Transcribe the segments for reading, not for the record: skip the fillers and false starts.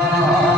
Swami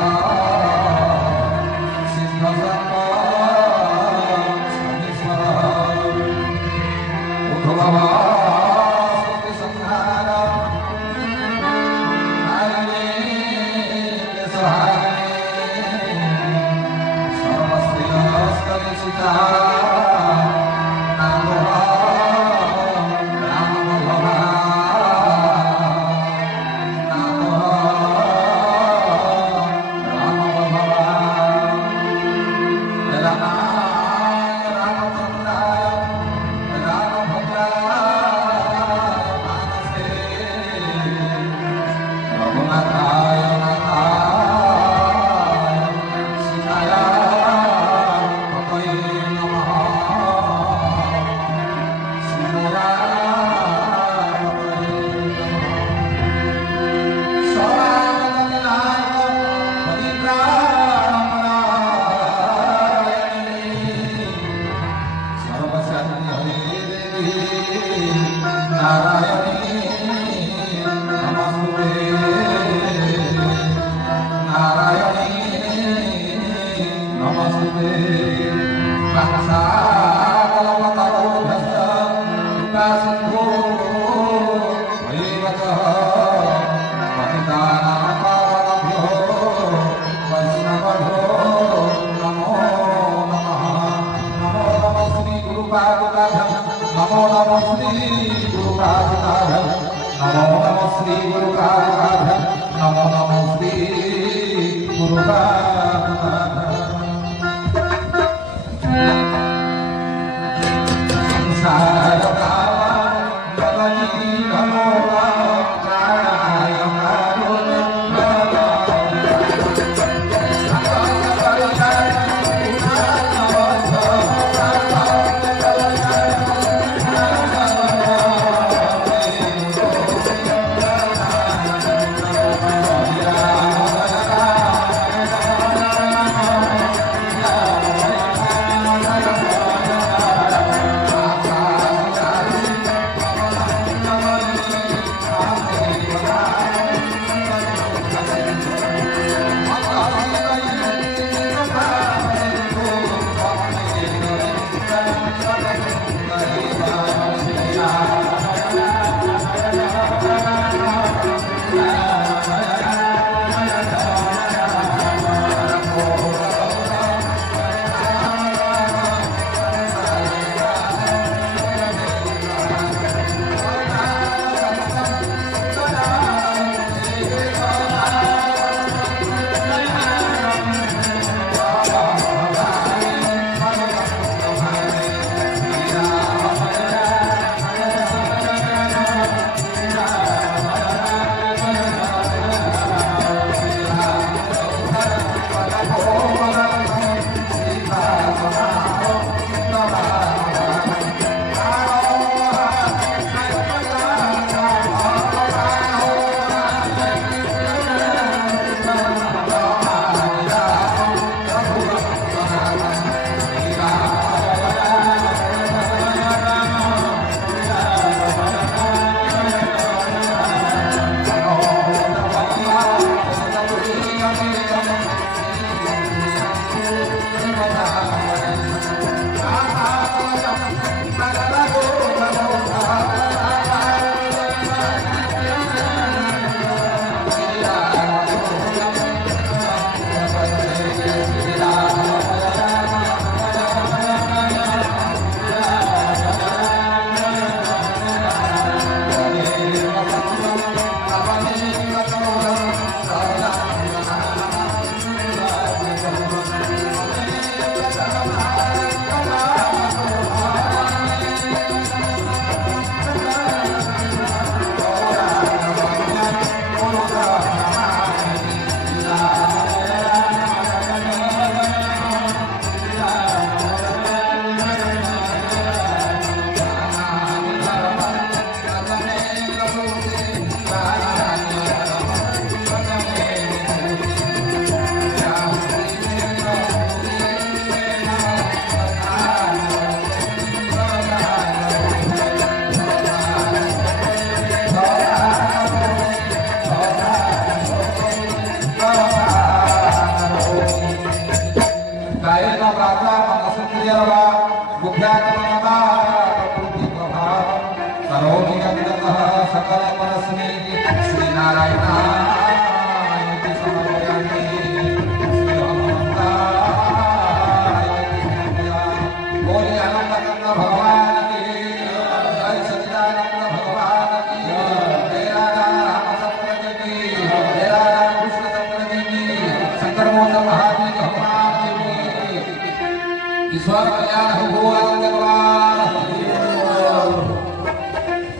ईश्वर कल्याण हो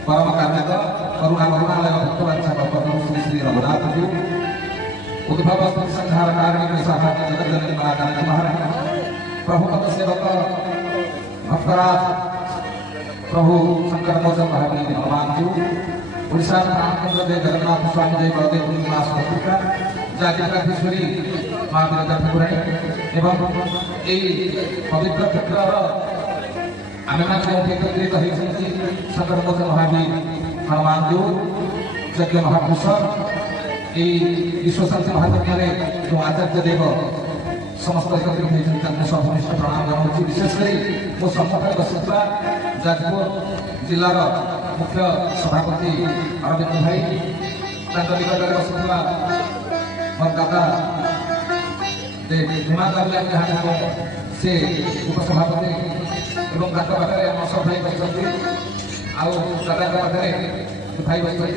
परम कार्मिक करुणा करुणालय भक्तवत्सल प्रभु श्री श्री रघुनाथ जी उद्भव संहार कारिणी सहाय जगत जननी महाकाली महारानी प्रभु पद सेवक भक्तराज प्रभु शंकर मोचन महावीर हनुमान जी उड़ीसा रामचंद्र देव जगन्नाथ स्वामी जय बलदेव निवास पत्रिका जागीराधीश्वरी माँ विरजा ठाकुराणी एवं यही पवित्र क्षेत्र आम मैंने एकत्रित होती शंकर मोचन महावीर हनुमान जी यज्ञ महापुरुष यही विश्व शांति महायज्ञ जो आचार्य देव समस्त एकत्रित होती सर्वनिष्ठ प्रणाम जनाऊँ विशेषकर मो सम्मुखें बसिथा जाजपुर जिलार मुख्य सभापति अरविंद भाई निकट में बसिथा मोर दादा भीमा दाबिया से उपसभापति एवं पाखे आम सब भाई बस दादा पाखे भाई बस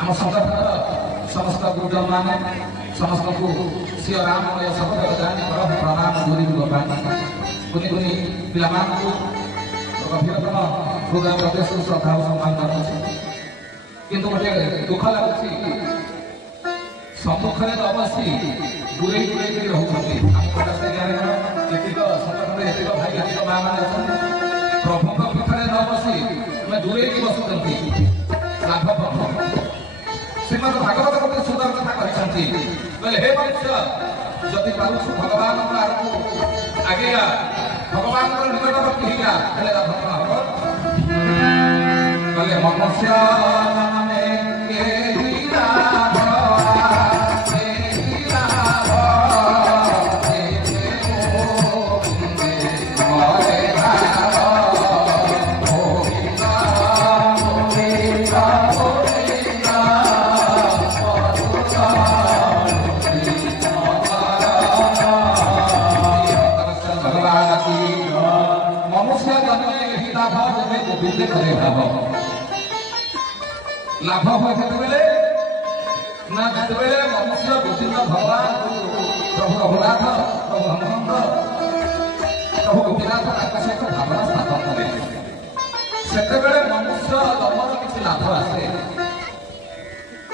आम संगठन समस्त गुरुजन मान समस्त को श्री राममय शपथ जानी प्रणाम गुरी कुनि कुनि पिला गभीरतम हृदय प्रदेश श्रद्धा और सम्मान जनाऊँ किंतु गोटे दुख लगुच सम्मुखें न बसी दूरे दूरे रोचे संगठन एतिक भाई एतिक माँ मैंने प्रभु पीठे न बसी तुम दूरे बसुँच लाभ ब्रह्म श्रीमद भागवत गोटे सुंदर कथा कहते हे मनुष्य जदि पार्छ भगवान आड़क आगे भगवान निकटवर्ती हो लाभ कौन हम मनुष्य लाभ हुए ना जिते मनुष्य गोविंद भगवान प्रभु रघुनाथ प्रभु हनुमंत प्रभु गोपीनाथ सहित भावना स्थापन करे से मनुष्य जन्मर किसी लाभ आसे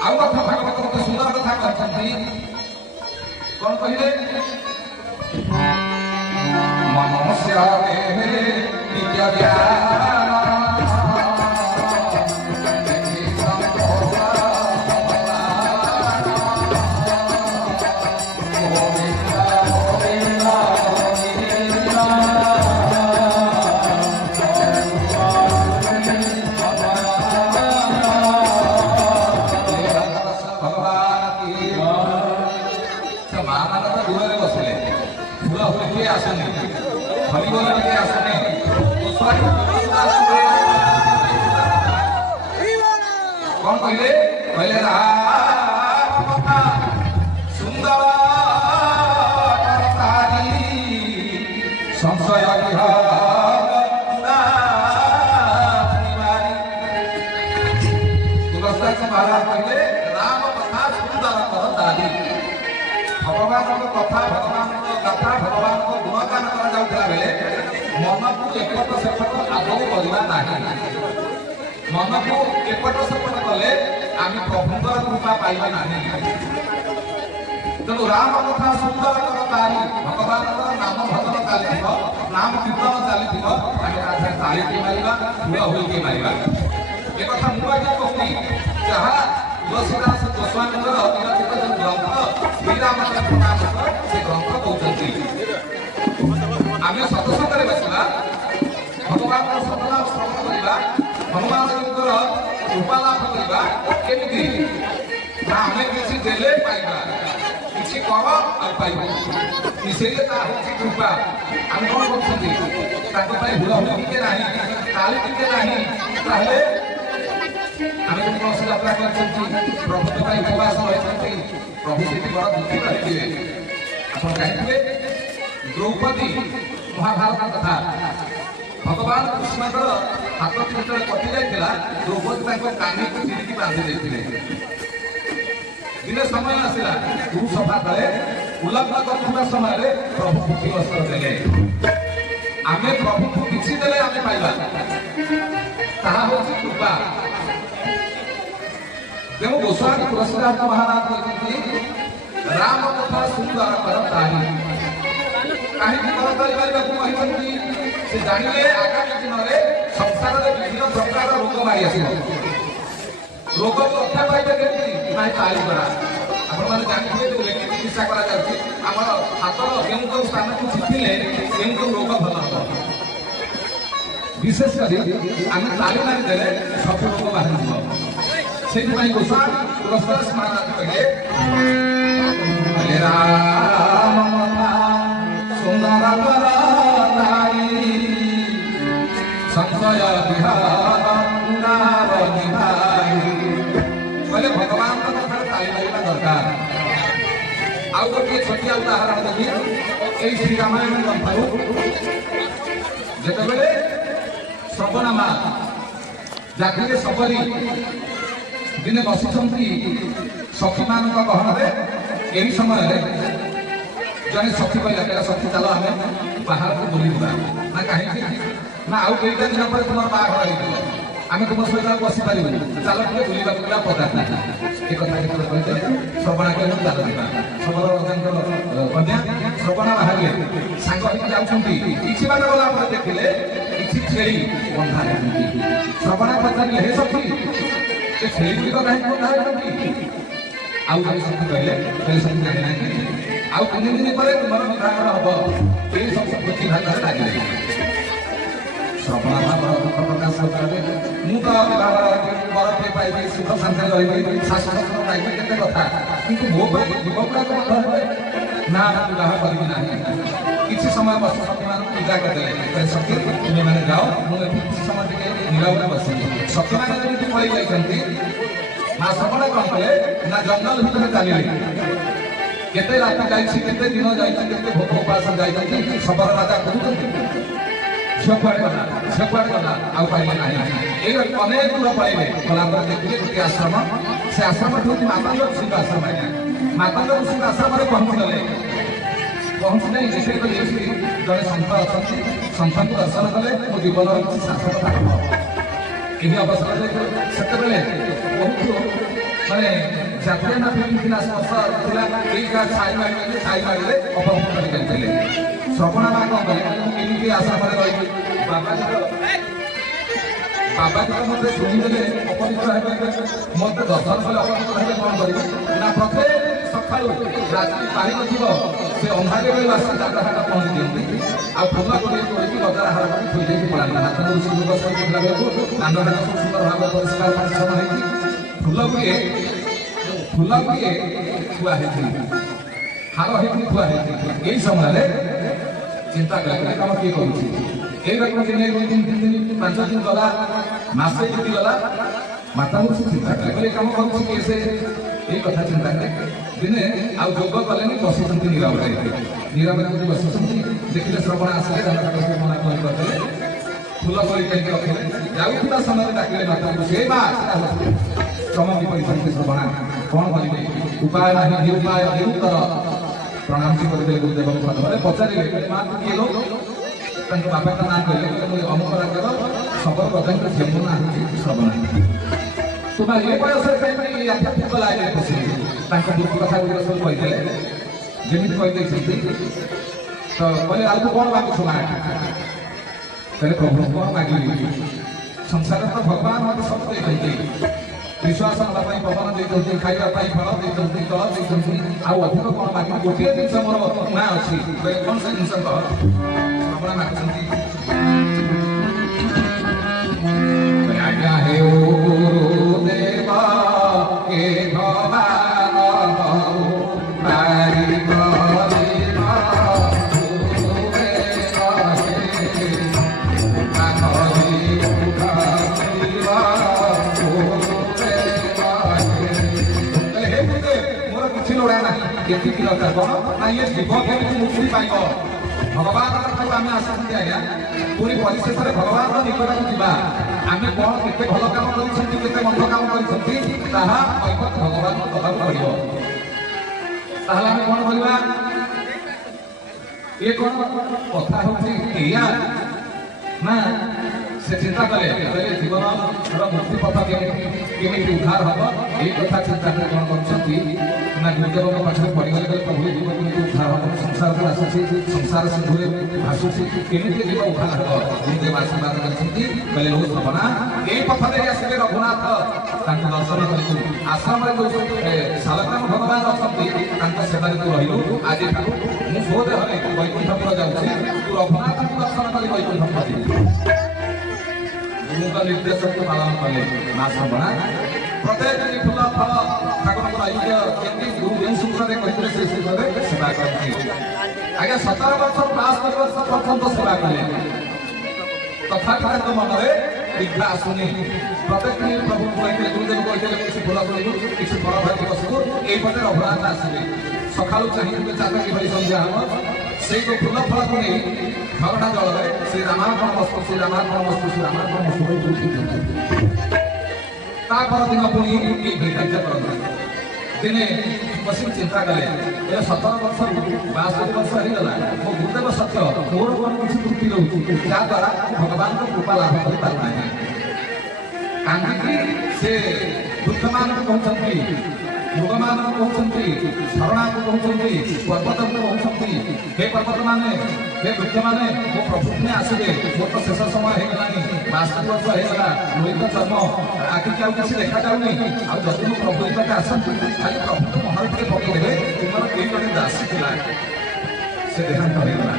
आउ कथा भागवत गोटे सुंदर कथा कहते कौन कहले मनुष्य कौन कहले कहले सुंदर संशय तुलसीदास महाराज कहले राम कथा सुंदर कहतारी भगवान कथा भगवान कथा भगवान को गुणगान करा बेले मन को एपट सेपट आदौ करवा नहीं मन को एपट सेपट कले आम प्रभुंर कृपा पाइबा नहीं तेणु राम कथा सुंदर तारी भगवान नाम भजन चली नाम कीर्तन चली ताली मारिबा फूल होई मारिबा एक कथा मुझे कहूँ जहाँ तुलसीदास गोस्वामी विरचित जो ग्रंथ श्रीरामचंद्र नामक से ग्रंथ कहते आम सत्संग बसला भगवान सपना श्रवण करवा हनुमान जी कृपा लाभ करवा केमी आम किसी देले पाइबा किसी कर पाइब मिसेले कृपा आम कौन कर भूल टिके ना ताली टिके ना आम कौन यात्रा कर प्रभु उपवास रही प्रभु से बड़ दुखी रही आप जानते द्रौपदी महाभारत कथा भगवान कृष्ण हाथ जो कटि जाता द्रौपदी कानी को चिड़िकी बांधि देते ଦିନେ ସମୟ ଆସିଲା ଗୁରୁ ସଭା ତଳେ ଉଲ୍ଲଂଘନ କରୁଥିବା ସମୟରେ ପ୍ରଭୁ ପୃଥ୍ୱୀ ବସ୍ତ୍ର ଦେଲେ। ଆମେ ପ୍ରଭୁଙ୍କୁ କିଛି ଦେଲେ ଆମେ ପାଇବା, ତାହା ହେଉଛି କୃପା। ତେଣୁ ଗୋସ୍ୱାମୀ ତୁଳସୀଦାସ ମହାରାଜ କହିଛନ୍ତି ରାମ କଥା ସୁନ୍ଦର କର ତାରି। କାହିଁକି କର କରିପାରିବାକୁ କହିଛନ୍ତି? ସେ ଜାଣିଲେ ଆଗାମୀ ଦିନରେ ସଂସାରରେ ବିଭିନ୍ନ ପ୍ରକାର ରୋଗ ମାରି ଆସିବ। ରୋଗକୁ ରକ୍ଷା ପାଇବେ କେମିତି? ନାଇଁ ତାଳି ଦ୍ୱାରା। ଆପଣମାନେ ଜାଣିଥିବେ ଯୋଉ ଇଲେକ୍ଟ୍ରିକ୍ ଚିକିତ୍ସା କରାଯାଉଛି, ଆମର ହାତର କେଉଁ କେଉଁ ସ୍ଥାନକୁ ଚିପିଲେ କେଉଁ କେଉଁ ରୋଗ ଭଲ ହବ। ବିଶେଷ କରି ଆମେ ତାଳି ମାରିଦେଲେ ସବୁ ରୋଗ ବାହାରିଯିବ। ସେଇଥିପାଇଁ ଗୋସ୍ୱାମୀ ତୁଳସୀଦାସ ମହାରାଜ କହିଲେ ରାମ କଥା ସୁନ୍ଦର କର ତାରି, ସଂଶୟ ବିହାର ନାର ନିଭାଇ। କହିଲେ ଭଗବାନଙ୍କ କଥାରେ ତାଳି ମାରିବା ଦରକାର। ଆଉ ଗୋଟିଏ ଛୋଟିଆ ଉଦାହରଣ ଦେବି। ଏଇ ଶ୍ରୀ ରାମାୟଣ ଗ୍ରନ୍ଥରୁ ଯେତେବେଳେ ଶ୍ରବଣା ମା ଜାତିରେ ସବରୀ ଦିନେ ବସିଛନ୍ତି ସଖୀମାନଙ୍କ ଗହଣରେ। ଏହି ସମୟରେ ଜଣେ ସଖୀ କହିଲା ସଖୀ ଚାଲ ଆମେ ବାହାରକୁ ବୁଲିଯିବା। ନା କାହିଁକି? ନା ଆଉ କେଇଟା ଦିନ ପରେ ତୁମର ବାହାଘର ହେଇଯିବ, ଆମେ ତୁମ ସହିତ ଆଉ ବସିପାରିବୁନି, ଚାଲ ଟିକେ ବୁଲିବାକୁ ଯିବା ପଦାର୍ଥ। ଏ କଥା ଯେତେବେଳେ କହିଥିଲେ ଶ୍ରବଣା କହିଲେ ଚାଲ ଯିବା। ସବର ରାଜାଙ୍କର କନ୍ୟା ଶ୍ରବଣା ବାହାରିଲେ, ସାଙ୍ଗ ହେଇକି ଯାଉଛନ୍ତି। କିଛି ବାଟ ଗଲା ପରେ ଦେଖିଲେ କିଛି ଛେଳି ବନ୍ଧା ହେଇଛନ୍ତି। ଶ୍ରବଣା ପଚାରିଲେ ହେ ସଖୀ, ସେ ଛେଳି ଗୁଡ଼ିକ କାହିଁକି ବନ୍ଧା ହେଇଛନ୍ତି? ଆଉ ଜଣେ ସଖୀ କହିଲେ ସଖୀ ଜାଣିନାହାନ୍ତି, ଆଉ 3 ଦିନ ପରେ ତୁମର ବିବାହର ହବ। ଏଇ ସବୁ ବୁଦ୍ଧି ଭାଷାରେ ଲାଗିଲେ। ଶ୍ରବଣା ମା ବଡ଼ ଦୁଃଖ ପ୍ରକାଶ କଲେ, ମୁଁ ତ ବିବାହର ବରଟିଏ ପାଇବି, ସୁଖ ଶାନ୍ତିରେ ରହିବି, ଶାଶୁ ଶ୍ୱଶୁର ପାଇବି, କେତେ କଥା, କିନ୍ତୁ ମୋ ପାଇଁ ଯୁବ ଗୁଡ଼ାକ ମଧ୍ୟ ହେବେ ନା, ମୁଁ ବିବାହ କରିବି ନାହିଁ। କିଛି ସମୟ ବସି ସଖୀମାନଙ୍କୁ ବିଦା କରିଦେଲେ। ସଖୀ ତୁମେମାନେ ଯାଅ, ମୁଁ ଏଠି କିଛି ସମୟ ଟିକେ ନିରବରେ ବସିବି। ସଖୀମାନେ ଯେମିତି ପଳେଇ ଯାଇଛନ୍ତି, ମା ଶ୍ରବଣା କ'ଣ କଲେ ନା ଜଙ୍ଗଲ ଭିତରେ ଚାଲିଲେ। କେତେ ରାତି ଯାଇଛି, କେତେ ଦିନ ଯାଇଛି, କେତେ ଭୋକ ଉପାସ ଯାଇଛନ୍ତି। ଶବର ରାଜା କହୁଛନ୍ତି ଝିଅ କୁଆଡ଼େ ଗଲା, ଝିଅ କୁଆଡ଼େ ଗଲା, ଆଉ ପାଇଲେ ନାହିଁ। ଏଇ ଅନେକ ଦୂର ପଳେଇଲେ। ଗଲା ପରେ ଦେଖିଲେ ଗୋଟିଏ ଆଶ୍ରମ। ସେ ଆଶ୍ରମଟି ହେଉଛି ମାତଙ୍ଗ ଋଷିଙ୍କ ଆଶ୍ରମ। ଆଜ୍ଞା ମାତଙ୍ଗ ଋଷିଙ୍କ ଆଶ୍ରମରେ ପହଞ୍ଚିଗଲେ। ପହଞ୍ଚିଲେ ଦେଖିଲେ ଜଣେ ସନ୍ଥ ଅଛନ୍ତି, ସନ୍ଥଙ୍କୁ ଦର୍ଶନ କଲେ। ମୋ ଜୀବନର କିଛି ଶାସକତା ହବ। ଏହି ଅବସରରେ ସେତେବେଳେ ବହୁତ ମାନେ ଯାତ୍ରା ନା ଫିଲ୍ମ ଥିଲା, ସ୍ପର୍ଶ ଥିଲା। ଏଇଟା ଛାଇ ମାରିଲେ ଅପଭୃତ କରି ଯାଇଥିଲେ। ଶ୍ରବଣା ମା କ'ଣ କଲେ, ମୁଁ କେମିତି ଆଶ୍ରମରେ ରହିବି? ବାବାଜୀ ତ ମୋତେ ଶୁଣିଦେଲେ ଅପବିତ୍ର ହେବେ, ମୋତେ ଦର୍ଶନ କଲେ ଅପବିତ୍ର ହେବେ, କ'ଣ କରିବି? ନା ପ୍ରତ୍ୟେକ ସକାଳୁ ରାତି ପାରି ନଥିବ, ସେ ଅନ୍ଧାରରେ ଆସି ଯାତ୍ରାହାଟ ପହଞ୍ଚି ଦିଅନ୍ତି। ଆଉ ଫୁଲ କୋଡ଼ିଏ ତୋଳିକି ଗଜରା ହାର କରି ଥୋଇ ଦେଇକି ପଳାନ୍ତି। ହାତକୁ ଋଷି ଯୁଗ ସରିଥିଲା ବେଳକୁ ଦାଣ୍ଡଘାଟ ସବୁ ସୁନ୍ଦର ଭାବରେ ପରିଷ୍କାର ପରିଚ୍ଛନ୍ନ ହେଇଛି। ଫୁଲ ଗୁଡ଼ିଏ ଥୁଆ ହେଇଛି, ହାର ହେଇକି ଥୁଆ ହେଇଛି। ଏଇ ସମୟରେ ଚିନ୍ତା କଲେ କାମ କିଏ କରୁଛି? ଏଇ ରକମ ଦିନେ 2 ଦିନ 3 ଦିନ 5 ଦିନ ଗଲା, ମାସେ ଯଦି ଗଲା, ମାତାଙ୍କୁ ସେ ଚିନ୍ତା କଲେ କାମ କରୁଛି କିଏ ସେ? ଏଇ କଥା ଚିନ୍ତା କଲେ ଦିନେ ଆଉ ଯୋଗ କଲେନି, ବସିଛନ୍ତି ନିରବରେ। ନିରବରେ ଯଦି ବସିଛନ୍ତି, ଦେଖିଲେ ଶ୍ରବଣ ଆସିଲେ, ଦାଣ୍ଡଘାଟ ସବୁ ମନା କରିଦେଲେ, ଫୁଲ କରି ଯାଇକି ରଖିଲେ। ଯାଉଥିବା ସମୟରେ ଡାକିଲେ ମାତାଙ୍କୁ, ସେ ମା ଚମକି ପଡ଼ିଛନ୍ତି ଶ୍ରବଣା। କ'ଣ କରିବେ? ଉପାୟ ନାହିଁ, ନିରୁପାୟ ନିରୁତ୍ତର। ପ୍ରଣାମଟି କରିଦେଲେ ଗୁରୁଦେବଙ୍କ ପାଦରେ। ପଚାରିଲେ ମା ତୁ କିଏ ଲୋ? ତାଙ୍କ ବାପାଙ୍କ ନାଁ କହିଲେ, ଅମୁକ ରାଜ୍ୟର ଶବର ରାଜାଙ୍କ ଝିଅଙ୍କ ନାଁ ହେଉଛି ଶ୍ରବଣା। ତୁମେ ଏ ବୟସରେ କାହିଁକି ଆଧ୍ୟାତ୍ମିକ ଲାଇନରେ ପଶିଲେ? ତାଙ୍କ ଦୁଃଖ କଥା ଗୁଡ଼ିକ ସବୁ କହିଦେଲେ। ଯେମିତି କହିଦେଇଛନ୍ତି ତ କହିଲେ ଆଉ ତୁ କ'ଣ ମାଗୁଛୁ ମା? କହିଲେ ପ୍ରଭୁ କ'ଣ ମାଗିବି? ସଂସାରରେ ତ ଭଗବାନ ମୋତେ ସବୁ ଦେଇଛନ୍ତି। ବିଶ୍ୱାସ ନେବା ପାଇଁ ପବନ ଦେଇଛନ୍ତି, ଖାଇବା ପାଇଁ ଫଳ ଦେଇଛନ୍ତି, ଜଳ ଦେଇଛନ୍ତି, ଆଉ ଅଧିକ କ'ଣ ମାଗିବି? ଗୋଟିଏ ଜିନିଷ ମୋର ନାଁ ଅଛି। କ'ଣ ସେ ଜିନିଷ କହ? ଶ୍ରବଣା ମାଗୁଛନ୍ତି, ଆଜ୍ଞା ହେଉ ଗୁରୁଦେବ ଏ ଭଗବାନ ପାରି ଏତିକି ଦରକାର। କ'ଣ ନା ଇଏ ଜୀବ କେମିତି ମୁକ୍ତି ପାଇବ? ଭଗବାନଙ୍କ ଠାରୁ ଆମେ ଆସୁଛନ୍ତି ଆଜ୍ଞା, ପୁଣି ପରିଶେଷରେ ଭଗବାନଙ୍କ ନିକଟକୁ ଯିବା। ଆମେ କ'ଣ କେତେ ଭଲ କାମ କରିଛନ୍ତି, କେତେ ମନ୍ଦ କାମ କରିଛନ୍ତି, ତାହା ଭଗବାନଙ୍କୁ ଦେବାକୁ ପଡ଼ିବ। ताहले आमे कोन करबा ये कोन कथा होची एया ना से चिंता करे जीवन मुक्ति पथ केमी उद्धार हम ये कथा चिंता कर ना गुरुदेव पाखे पड़गले गले प्रभु जीवन केमी उद्धार हम संसार को आसुची संसार सिंधुरे भासुची केमी जीवन उद्धार हम गुरुदेव आशीर्वाद करछंती गले लो सपना ए पथ दे आसे रघुनाथ तांको दर्शन करू आश्रम रे जो सालग्राम भगवान अछंती तांको सेवा तू रहिलु आज मु सोदे हरे वैकुंठपुर जाउछी तू रघुनाथ दर्शन करी वैकुंठपुर जी उनका निर्देश को पालन कले मां श्रवणा प्रत्येक दिन फूल फल ठाकुर को आयुष केंद्र गुरु एन सूत्र कहते से सूत्र सेवा करती आगे 17 वर्ष 5 वर्ष पर्यंत सेवा कले तथा तो मन में इच्छा आसुनी प्रत्येक दिन प्रभु कहते गुरुदेव कहते किसी फूल फल किसी फल भाजी बसु ए पटे रघुनाथ आसबे सकाळु चाहिए चाचा की बड़ी संध्या हम से को फूल फल को नहीं झगड़ा जल श्री रामार्पण वस्तु श्री रामार्पण वस्तु श्री रामार्पण वस्तु तापर दिन पुणी भेटा कर दिने बस चिंता कले 17 वर्ष 62 वर्ष हो गला मो गुरुदेव सत्य मोर कोन किसी त्रुटि रहउची जा द्वारा भगवान को कृपा लाभ कर पाना है कांदी से बुद्धमान को कहउछंती मृगमान को कहउछंती शरणा को कहउछंती पर्वत को कहउछंती हे पर्वत माने हे वृक्ष माने वो प्रभु ने आसबे वो तो शेष समय हे गलानी 52 वर्ष हे गला लोहित चर्म आखि क्या किसी देखा जाउनी आ जति प्रभु इकटे आसंती खाली प्रभु तो महल के पके देबे तुमर के जने दासी थिला से देहांत हे गला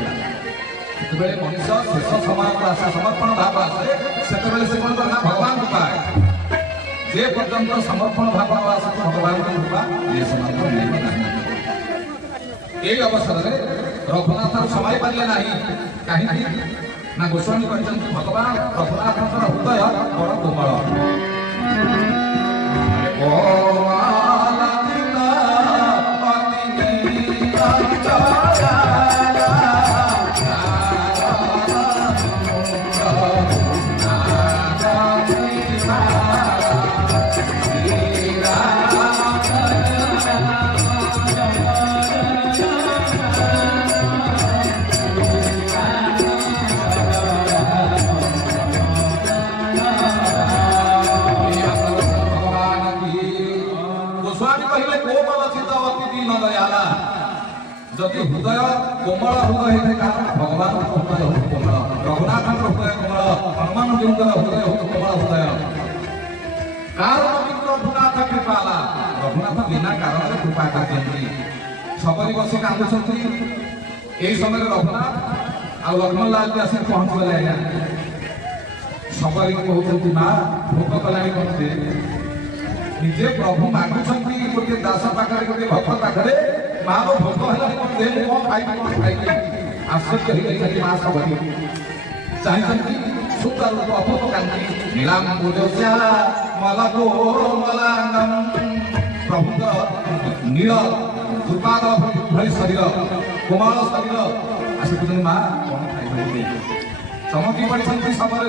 बेले मनुष्य शेष समय को आशा समर्पण भाव आसे सेते बेले से कोन करना भगवान को पाए जे पर्यंत समर्पण भाव आसे भगवान को कृपा ये समर्पण नहीं बना ए अवसर रे रघुनाथ समय पारे नहीं कहीं ना गोस्वामी कहते भगवान रघुनाथ हृदय बड़ कोमल जदि हृदय कोमल हृदय है भगवान हृदय कोमल रघुनाथ हृदय कोमल हनुमान जी हृदय कोमल हृदय कारण रघुनाथ कृपाला रघुनाथ बिना कारण कृपा करते सबरी बस कांदुंट यही समय रघुनाथ आ लक्ष्मणलाल जी आस पहुंच गले आज्ञा सबरी कहते माँ भोक कला करते निजे प्रभु मागुंट गोटे दास पाखे गोटे भक्त पाखे माँ भोक है कौन खाई आश्चर्य हो गई माँ सबरी चाहती सुंदर रूप अपूर्व कांति नीलांबुजा मलको मलांगम प्रभु नील दुर्पाद भली शरीर कोमल शरीर आसे कहते माँ कौन खाई चमकी पड़ी समय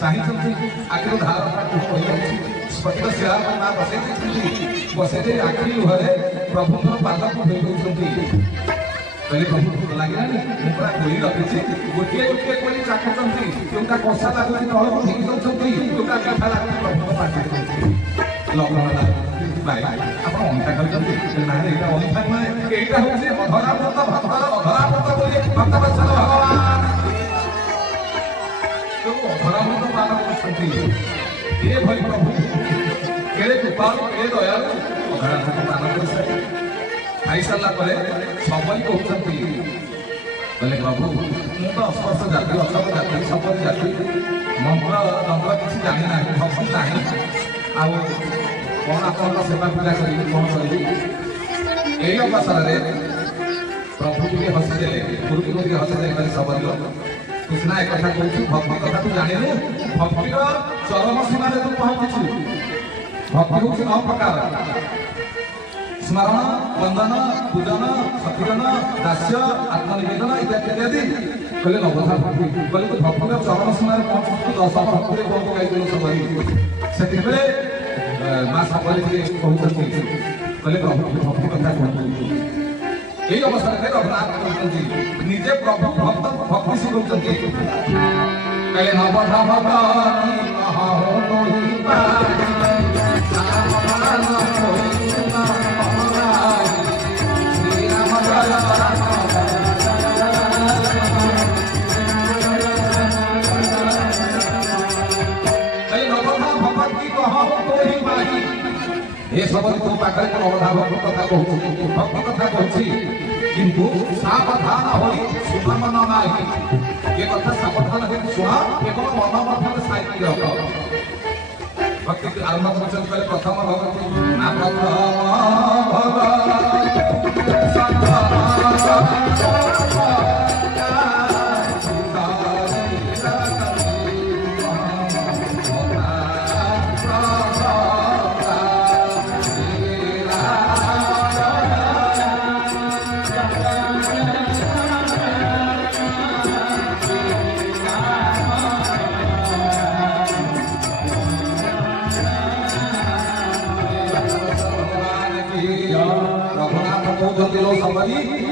चाहती आखिर धार स्पष्ट सेवा माँ बसई आखिरी लुहरे प्रभु पाद को भेटुंट कहले प्रभु लगे मुझे कोई रखी गोटे गोटे कोई चाखुंट जोटा कषा लगुच तल को ढिकी दौरान जोटा मिठा लगुच प्रभु पाटे लग्न भाई आप अंता करते ना यहाँ अंता नुहे यहाँ हूँ अधरामृत भक्तर अधरामृत बोली भक्तवत्सल भगवान जो अधरामृत पान कर भली प्रभु केड़े कृपालु केड़े दयालु अधरामृत पान कर खाई सारा सबरी कहते कहले प्रभु मुझे अस्पर्श जाति अशोक जाति सबरी जाति मंत्र तंत्र किसी जानी ना भक्ति ना आउ कौन आप सेवा पूजा करी कौन करी यही अवसर में प्रभु टे हसीदे गुरु टे हसीदे सबरी कृष्णा एक कथा कहूँ भक्ति कथा तू जानी भक्तिर चरम सीमा तू पहुंचु भक्ति हूँ 9 प्रकार स्मरण वंदन पूजन सकीरण दास्य आत्मनिवेदन इत्यादि इत्यादि कहले नवधा भक्ति कहले तो भक्ति चरण सीमा पहुंचु 10 भक्ति बहुत गाई सबरी से माँ सबरी कहते कहले प्रभु भक्ति कथा कहते এই অবস্থাରେ ରଘୁନାଥ କହୁଛନ୍ତି ନିଜେ ପ୍ରଭୁ ଭକ୍ତ ଭକ୍ତି ଶିଖଉଛନ୍ତି କହିଲେ ନବଧାମ ଏ ସବୁ ତୋ ପାଖରେ ଅବଧାନ କଥା କହୁଛି ଭକ୍ତ କଥା କହୁଛି କିନ୍ତୁ ସାବଧାନ ହୋଇ ଶୁଣମନ ନାହିଁ ଏ କଥା ସାବଧାନ ହୋଇ ଶୁଣ କେବଳ ମନ ମଧ୍ୟରେ ସାଇତି ରଖ ଭକ୍ତି ଆରମ୍ଭ କରୁଛନ୍ତି କହିଲେ ପ୍ରଥମ ଭଗବତୀ ନା ପ୍ରଥମ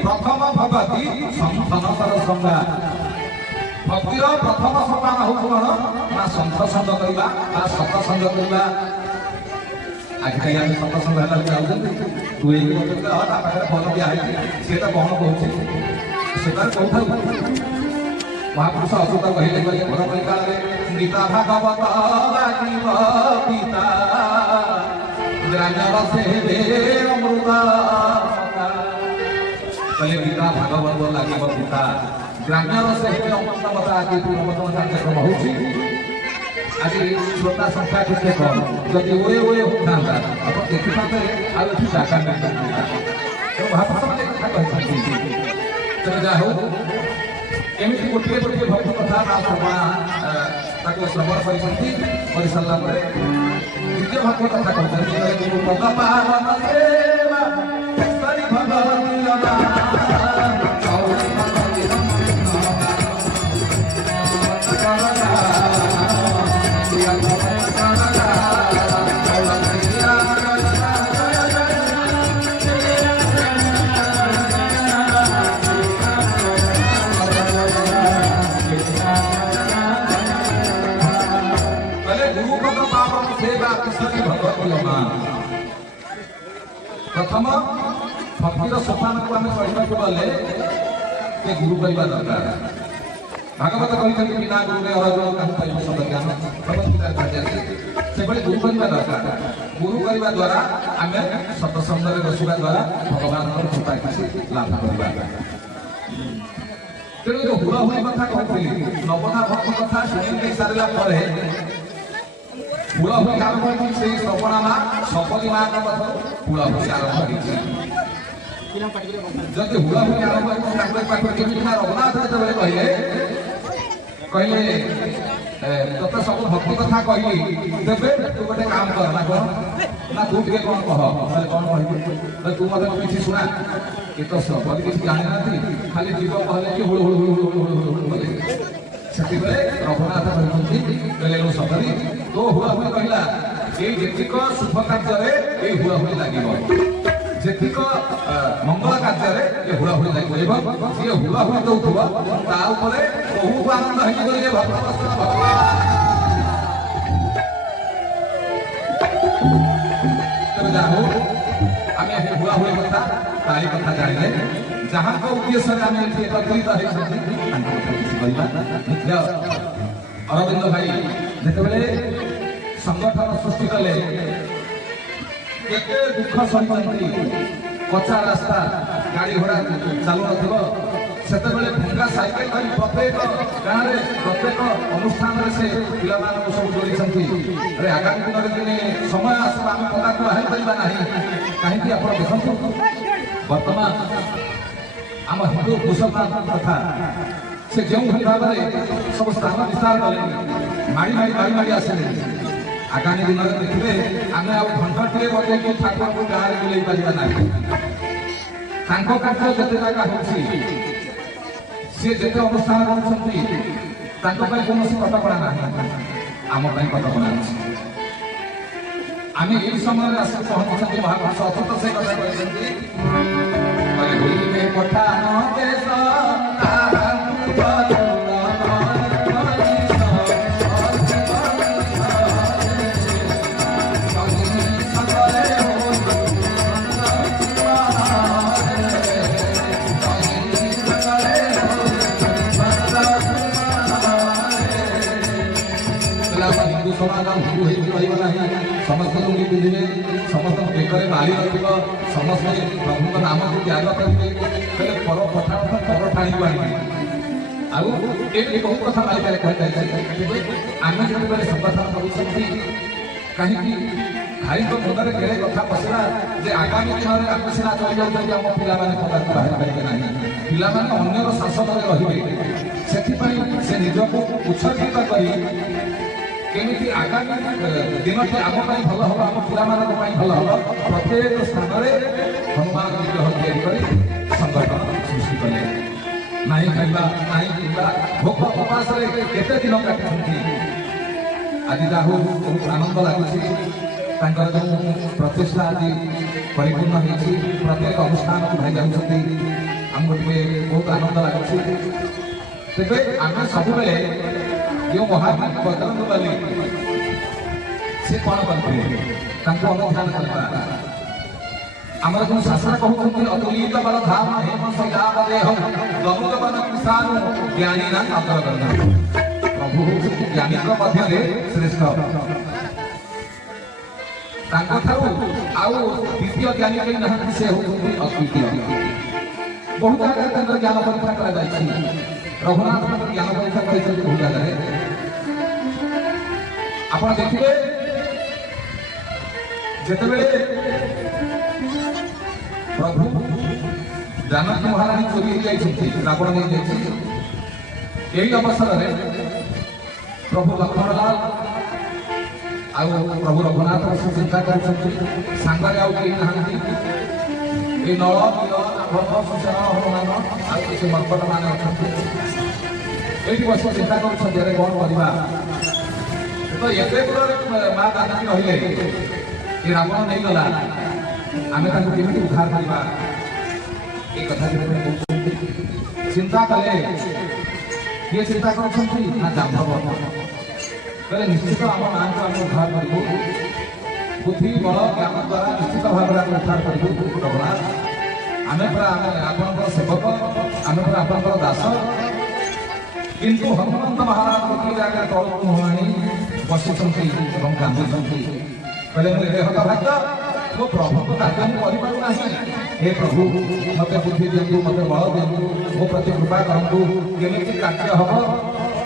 ପ୍ରଥମ ଭଗବତୀ ସଂସାର ସଂଜ୍ଞା ଭକ୍ତିର ପ୍ରଥମ ସୋପାନ ହଉଛି କଣ ନା ସତ୍ସଙ୍ଗ କରିବା ବା ସତ୍ସଙ୍ଗ କରିବା ଆଜିକାଲି ଆମେ ସତ୍ସଙ୍ଗ ହେବାକୁ ଯାଉଛନ୍ତି ତୁ ଏଇ ତା ପାଖରେ ଭଲ ଦିଆ ହେଇଛି ସିଏ ତ କଣ କହୁଛି ସେଟାରେ କହୁଥାଉ ମହାପୁରୁଷ ଅସୁତ କହିଲେ କହିଲେ ଘର ପରିକାଳରେ ଗୀତା ଭାଗବତ ଲାଗିବ ପିତା ଗ୍ରାମର ସେ ଅମୃତ କହିଲେ ଗୀତା ଭାଗବତ ଲାଗିବ ପିତା ଗ୍ରାମ୍ୟର ସେ ଅମୃତମତା ଆଜି ପୂର୍ବତମ କାର୍ଯ୍ୟକ୍ରମ ହେଉଛି ଆଜି ଶ୍ରୋତା ସଂଖ୍ୟା କେତେ କମ୍ ଯଦି ଓଏ ହୋଇଥାନ୍ତା ଆପଣ ଦେଖିଥାନ୍ତେ ଆଉ ଏଠି ଜାଗା ନାହିଁ ତେଣୁ ମହାପୁରୁଷ ମାନେ କଥା କହିଛନ୍ତି ତେଣୁ ଯାହା ହଉ ଏମିତି ଗୋଟିଏ ଗୋଟିଏ ଭକ୍ତ କଥା ତାକୁ ଶ୍ରବଣ କରିଛନ୍ତି କରିସାରିଲା ପରେ ଦ୍ୱିତୀୟ ଭକ୍ତ କଥା କହିଛନ୍ତି प्रथम भक्तिर सोपान को आम चढ़ा गले गुरु करवा दरकार भागवत कहते बिना गुरु ज्ञान से गुरु करवा दरकार गुरु करने द्वारा आम सत्संग बसवा द्वारा भगवान कृपा किसी लाभ करवा तेणु जो हुड़ाहुड़ी कथा कहती नवना भक्त कथा शुणी सारा हुड़ाहुड़ी आरंभ हो श्रवणा माँ सपदी माँ हुड़ाहुड़ी आरंभ हो जदि हुड़ाहुड़ी आरंभ रघुनाथ जो कहले कहले तोते सब भक्त कथा कहली तेरे तू गोटे काम कर ना कौन ना तू टे कौन कह कौन कह तू मत किसी शुणा ये तो सब किसी जानी ना खाली जीव कहले कि हुड़ हुड़ हुड़ हुड़ हुड़ हुड़ से रघुनाथ कहले सपदी तो हुड़ाहुड़ी कहला ये जेतिक शुभ कार्य हुड़ाहुड़ी लगे जेतिक मंगल कार्य हुड़ाहुड़ी लगे सी हुड़ाहुड़ी दौथुब बहुत आनंद होगी जा हो आम हुड़ाहुड़ी कथा तारी कथा जाने जहाँ उद्देश्य आम एकत्रित अरविंद भाई जिते संगठन सृष्टि कले केते दुख सही कच्चा रास्ता गाड़ी घोड़ा चालू नते भंगा साइकेल धरी प्रत्येक गाँव में प्रत्येक अनुष्ठान से पिला सब जोड़ी अरे आगामी दिन में समय आसो आम पता को बाहर करवा ना कहीं आप देखो बर्तमान आम हिंदू मुसलमान कथा से जो भाव में सब स्थान विस्तार कले माड़ी माड़ी माड़ी माड़ी आसले आगामी दिन में देखिए आम घंटे बजे ठाकुर को गाँव में बुलाई पार ना कार्य जिते जगह हो सी जिते अनुष्ठान कर कौन कटकणा ना आम कटकणा आम ये समय आस पहुंची महापुरुष अथत से कथा कहते ପଠାଣ ଦେଶ ତାହାକୁ ବରୁଣ ମଣିଷ हिंदू समाज हिंदू रहा समस्त लुंगी पिंधे समस्त बेकर माली रख समस्त प्रभु नाम को त्याग करेंगे पर कथा पर ठाणी को आने बहुत कथा मालिक कही आम जो संवाद कर कहीं भाई तो मुदे केड़े कथा पसला जे आगामी दिन में आप सीना चल जाऊँ आम पिला पदार्थ बाहर पारे ना पिला अन्यर शासन रही से निजक उत्सर्गित कर केमिति आगामी दिन की आम भल हम आम पिला भल हम प्रत्येक स्थान में हनुमान विग्रह तैयारी संगठन सृष्टि कले नाई खाइबा नाई पिबा भोक उपास केते दिन काटि आज जहा बहुत आनंद लगुच जो प्रतिष्ठा आज परिपूर्ण होती प्रत्येक अनुष्ठान को भाई जाऊँच आमको बहुत आनंद लगुच तेज आम सब जो महात्मा बजरंग बली से कौन करते अनुध्यान करवा आमर जो शास्त्र कहते अतुलित बल धाम हेम सजाव देह गमुल बन किसान ज्ञानी ना अंतरगत प्रभु ज्ञानी मध्य श्रेष्ठ द्वितीय ज्ञानी कहीं ना से होती अद्वितीय बहुत जगह ज्ञान परीक्षा कर रघुनाथ ज्ञान परीक्षा कर बहुत जगह आप देखिए जिते प्रभु जानकी महारानी चोरी रावण नहीं जाइए यही अवसर में प्रभु लक्ष्मणलाल आउ प्रभु रघुनाथ चिंता कर सांगरे आउ कहीं नल सुचन हनुमान आउ मर्कट मान अच्छा ये बस चिंता कर कौन करवा तो एते दूर माँ जानकी रही रावण नहीं गला आम केमी उद्धार करवा ये कथा चिंता कले किए चिंता कर जाम्भव कहले निश्चित आम माँ को आम उद्धार करूँ बुद्धि बल ज्ञान द्वारा निश्चित भाव में उद्धार करूँ रघुनाथ आम पूरा आप सेवक आम पूरा आप दास किंतु हनुमंत महाराज गोटे जगह तौक मुहाणी बसी कांदी कहले मुझे हतभाग्य मो प्रभु को कार्य करना हे प्रभु मत बुद्धि दिंतु मत बल दिंतु मो प्रति कृपा करतु केमी कार्य हम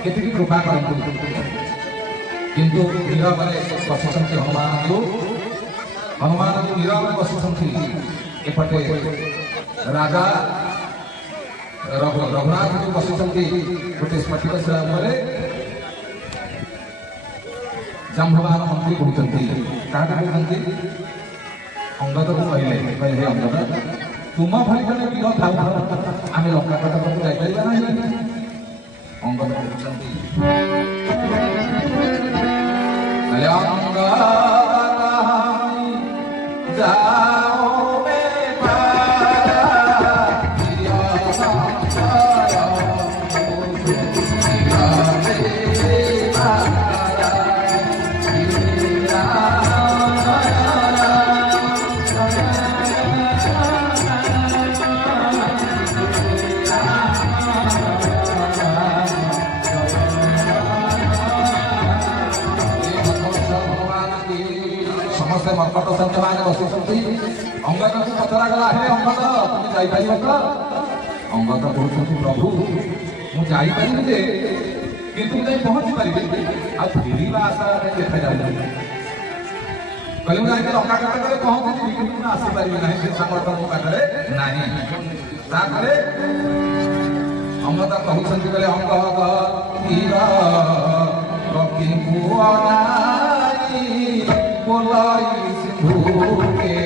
के कृपा करतु किंतु नीरव बसी हनुमान जो नीरव बसी एपटे राजा रघुनाथ जो बसी गोटे स्फटिक शिला जाम्भवान मंत्री कहते क्या कहते अंगद को कहले हे अंगद तुम भाई जन वीर था आम लंका कटक को जापर ना अंगद मर्कट संत मान बसी अंगद को पचरा गला हे अंगद तुम जापर तो अंगद कहते प्रभु मुझे किंतु नहीं पहुंची पारि आ आशा देखा जाए कहले मुझे लंका कटक पहुंची आसीपारि ना सामर्थ्य मो पाखे ना अंगद कहते कहले अंगद बोलाई सिंधु के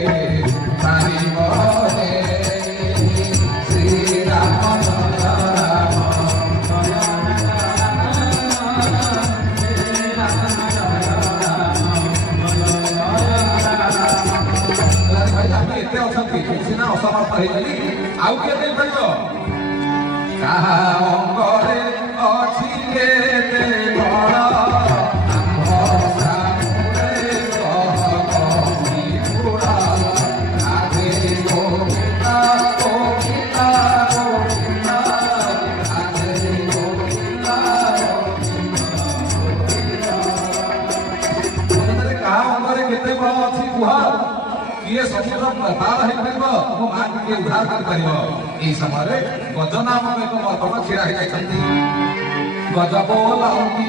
श्री राम एत ଅଛନ୍ତି ସିନା ଅସମର୍ଥ ହେଇଗଲି ଆଉ କିଏ ଦେଇପାରିବ କାହା ଅଙ୍ଗରେ ଅଛି କେତେ ବଳ किए समुद्र पार हो माँ किए उद्धार कर यही समय गज नाम एक मर्दन छिड़ा हो जाती गज बोलाऊंगी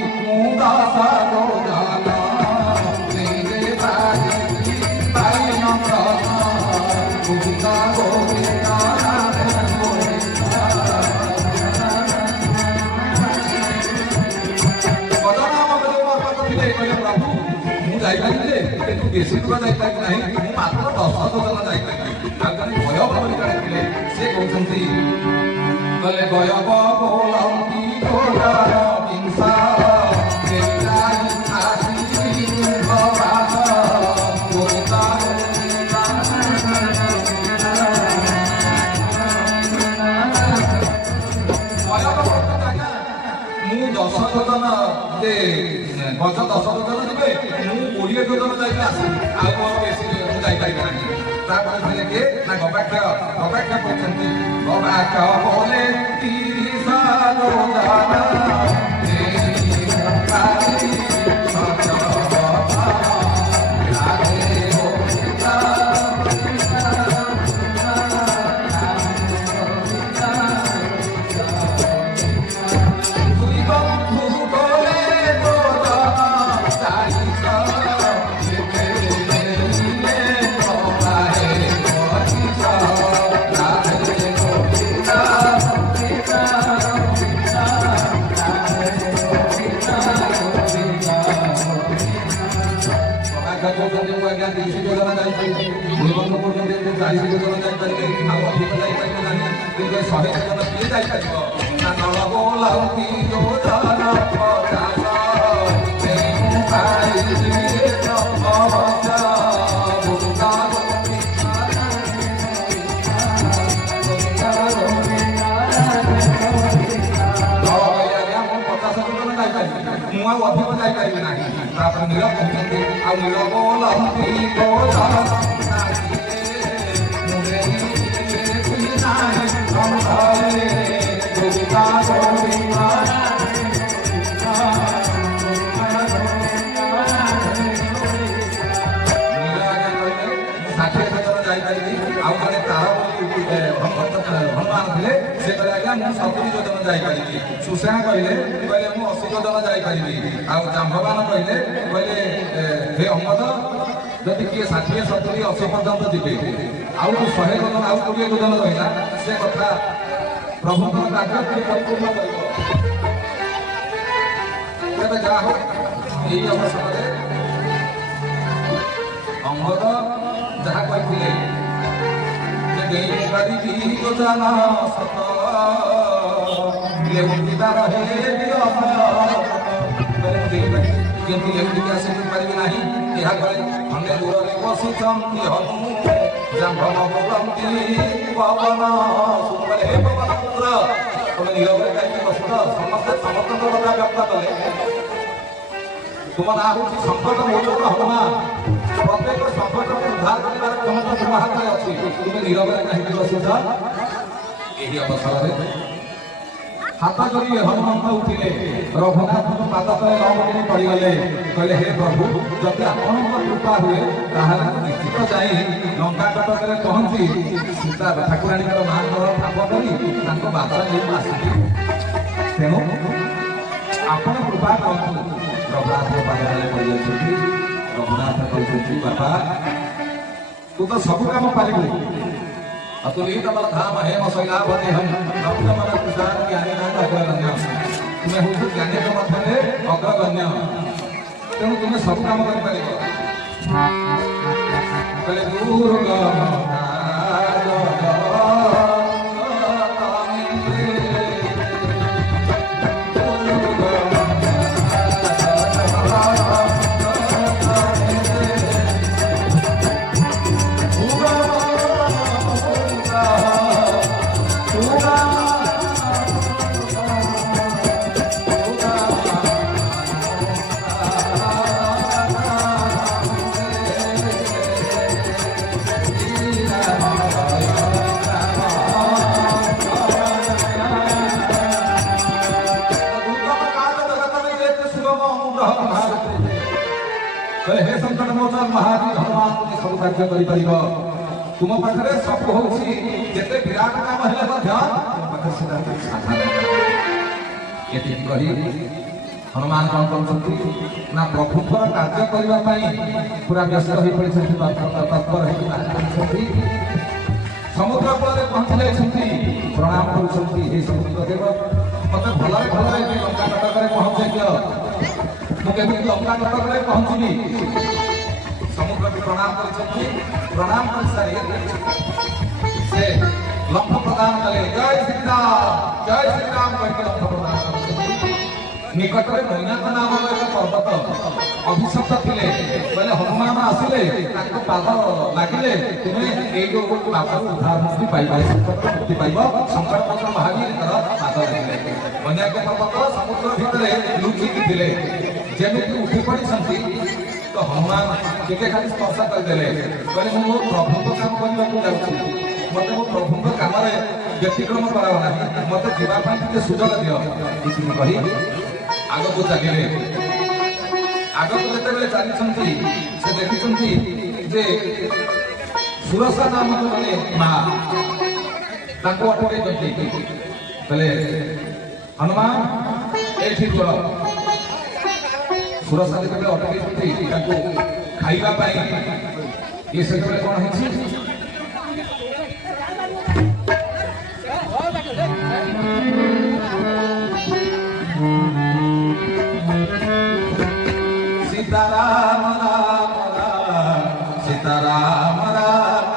प्रभु मुझे बेसी दूर जाइपारि ना मात्र 10 योजन जाइपारि भय भावी काढ़े से कहते गले गय बोलती हिंसा गज 10 योजन जी मुझे 20 योजन जाइए आस बेसी जाइपारि ना किए ना गवाक्ष कहते गवाक्ष बोले 30 अधिक जाइपारि ना नील कहते आ नील बोलती हनुमान थे से कहले आज्ञा मुझे 70 योजन जाइपारि सुसेना कहले कहले मु 80 योजन जाइपारि जाम्भवान कहले कहले हे अहमद जदि किए 60 70 80 पर्यंत जीवे आउ 100 योजन आउ 20 योजन रहा से कथा प्रभु कार्य परिपूर्ण कर जा हो यही अवसर अहमद जहाँ कहते योजना सत लेखा रहे केमती लेखिक आसपारे ना यह खंडे दूर बसुंती हनु जाम्भन बोलती पवन हे पवन पुत्र तुम नीरव कहीं बसुत समस्ते समस्त कथा व्यक्त कले तुम ना हूँ संकट मोचन हनुमान प्रत्येक संकट उद्धार कर क्षमता तुम हाथ में अच्छी तुम्हें नीरव कहीं बसुत यही अवसर हाथ करी हनुमंत उठिले रघुनाथ पाद तले लंबी पड़गले कहले हे प्रभु जब आपण कृपा हुए निश्चित जाई लंका कटक पहुंची सीता ठाकुराणी माँ ठाप करी बाजार आसि तेणु आपण कृपा करतु रघुनाथ पादले पड़ रघुनाथ कहते बापा तू तो सब काम पारिबु अतुलित बलधाम हेम शैलावती हम नवतमन कुशार ज्ञानी नाम अग्रगण्य तुम्हें हूँ ज्ञानी मध्य अग्रगण्य तेणु तुम्हें सब काम कर सब कार्य करिपारिबो तुम पाखरे सब होउछि जेते विराट काम हेले मध्य तुम पाखरे सेटा साधारण एति कहि हनुमान कौन करछंती ना प्रभुपर कार्य करबा पई पूरा व्यस्त होई पड़िछंती तत्पर होई समुद्र कूल पहुंची प्रणाम करुछंती हे समुद्र देव मत भलरे भलरे लंका तटक पहुंचे दियो मु केबे लंका तटक पहुंचीबी समुद्र को प्रणाम करुछंती प्रणाम कर सारी से लंफ प्रदान कले जय श्री राम कहके लंफ प्रदान करुछंती निकट में मैनाक नाम एक पर्वत अभिशप्त थिले बोले हनुमान आसिले ताको पाद लागिले तुमे ए जो पाद उद्धार मुक्ति पाइबा मुक्ति पाइबा संकट मोचन महावीर पाद लागिले मैनाक पर्वत समुद्र भितरे लुचि थिले जेमिति उठी पड़ी संति तो हनुमान केते खाली स्पर्श कर देले बोले मो प्रभु को काम करबा को जाउछि मते मो प्रभु को काम रे व्यतिक्रम कराव नाही मते जीवा पई के सुजग दियो इति कहि आग को चलिए आग को जेते चली से देखी जे सुरसा नाम माने माँ ताको अटके बोले हनुमान एठी चल सुरसा जेते अटके ताको खाइबा पाई ये से कोन हेछि सीताराम राम राम सीताराम राम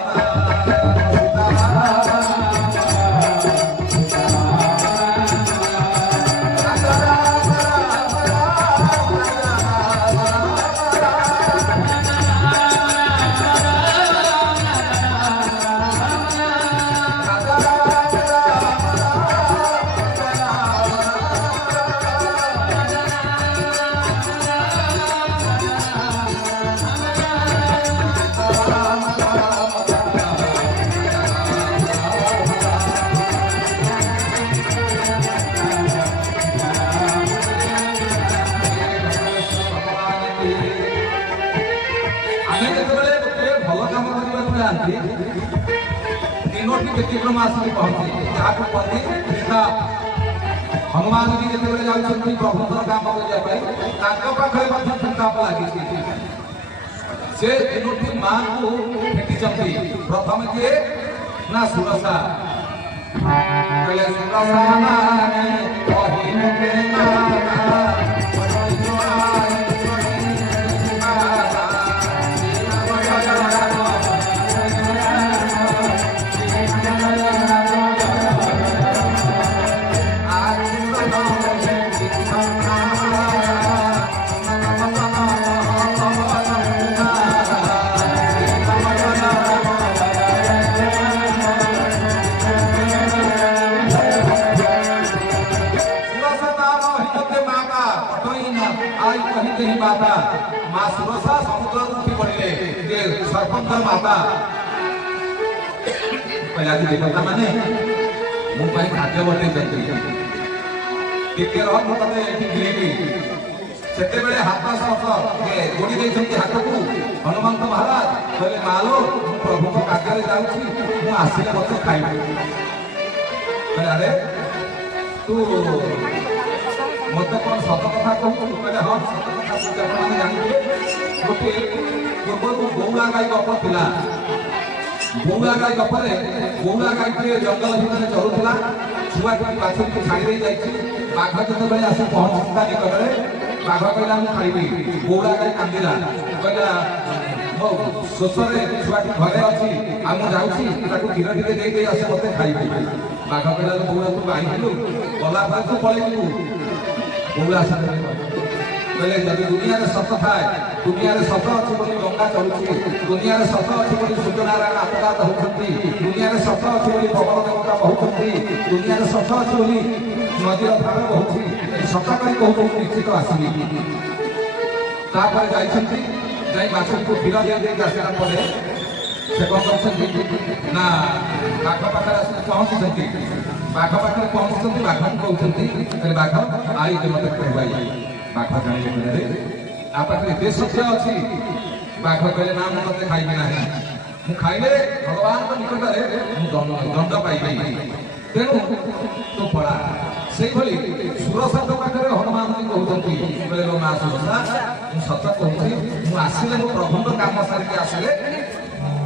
तीनोटी व्यतिक्रम आसिक पहुंचे जहाँ पति कृष्ण हनुमान जी जिते जाऊँगी प्रभुतर काम पाखे संताप लगी से तीनोटी माँ को भेटी प्रथम किए ना सुरसा कहले माँ सुरसा समुद्र उठी पड़े सरपंच माता पहला देवता माने मो खाद्य बटे टिके से हाथ जोड़ी देखते हाथ को हनुमंत महाराज कहले मालो प्रभु को कार्य जाऊँगी आसिले मत खाइबी अरे तू मत कौन सत कथा कहू कहले हाँ सत कथा जानते गोटे पूर्व गौड़ा गाई गप था गौड़ा गाई गपरे गौड़ा गाई जंगल भितर चलुला छुआ बाछुरी को छाड़ी बाघ जो आस पहुंचता निकट बाघ कहला खाइबी गौड़ा गाई कांदिला कहला मो शोषरे छुआटी घरे अच्छी आ मुझे क्षीर टे दे आस मत खाइबी बाघ कहला गौड़ा तू आईलु गला पर तू पलू गौड़ा कहले जब दुनिया में सत थाए दुनिया में सत अच्छी बोली गंगा चलुची दुनिया में सत अच्छी बोली सूर्यनारायण अपघात होती दुनिया में सत अच्छी बोली पवन देवता बहुती दुनिया में सत अच्छी बोली नदीर धार बहुती सत कर कहूँ निश्चित आसबी जाई बाछुरी को क्षीर दे आसला से कौन कर ना बाघ पाखे आस पहुँची बाघ पाखे पहुँचुंट बाघ कहते बाघ आई मत कहवाई बाघ जाने पाखे एत सत्य अच्छी बाघ कहले ना मुझे खाइबी ना ମୁଁ ଖାଇଲେ ଭଗବାନଙ୍କ ନିକଟରେ ମୁଁ ଦଣ୍ଡ ପାଇବି ତେଣୁ ତୁ ପଳା। ସେଇଭଳି ସୁରସାଙ୍କ ପାଖରେ ହନୁମାନଜୀ କହୁଛନ୍ତି କହିଲେ ମା ସୁରସା ମୁଁ ସତ କହୁଛି ମୁଁ ଆସିଲେ ମୋ ପ୍ରଭୁଙ୍କ କାମ ସାରିକି ଆସିଲେ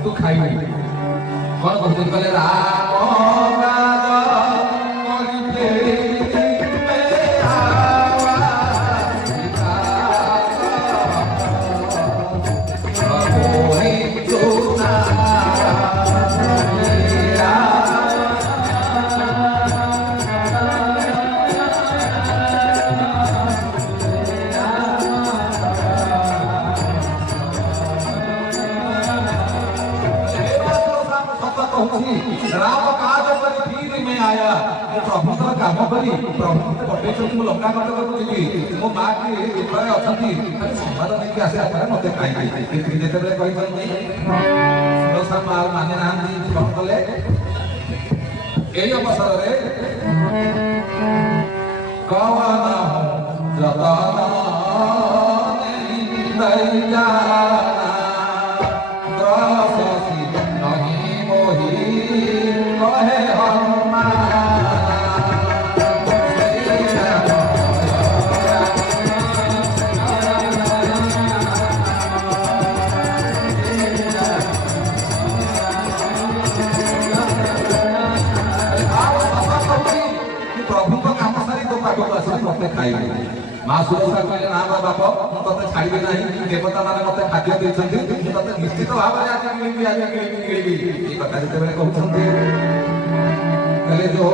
ତୁ ଖାଇବି। କଣ କହୁଛନ୍ତି କହିଲେ राम काज करी फिर में आया मो प्रभु काम करी प्रभु पठेई मु लंका कटक जी मो माँ की घरे अच्छी संवाद नहीं आसे मत खाई जिते सुरसा माँ मानि ना कौन कले यही अवसर माँ सुरसा कहले ना बाप मुझे छाड़ी ना देवता मैंने मत खाद्य देते मुझे निश्चित भाव में आज मिली कथा जो कहते जो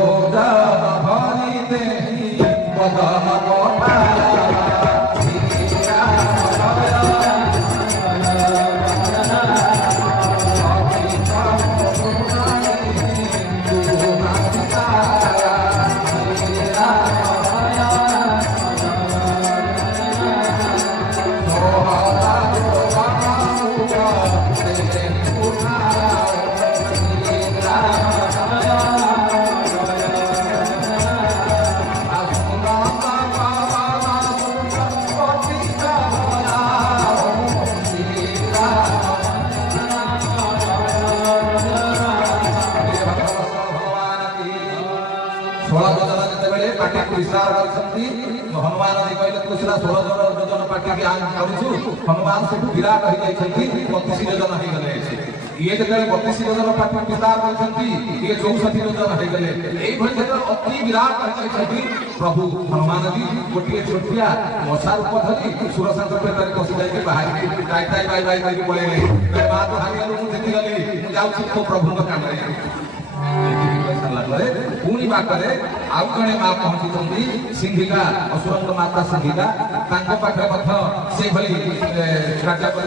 हनुमान जी कहले तू सीधा 16 योजन पार्टी के आम करू हनुमान से विराट हो जाई 32 योजन हो गले ये जगह 32 योजन पार्टी विस्तार करछंती ये 64 योजन हो गले एई भली जगह अति विराट हो जाई प्रभु हनुमान जी गोटिए छोटिया मशा रूप धरी सुरसा पे तारे पसी जाई के बाहर टाई टाई बाई बाई करके बोलेले मेरे मां तो हारी गलो मु देखि गली मु जाउछि तो प्रभु का काम रे पुणी पाखे आउ जड़े माँ पहुंची सिंहिका असुरंग माता सिंहिका पाखे से कार्य कर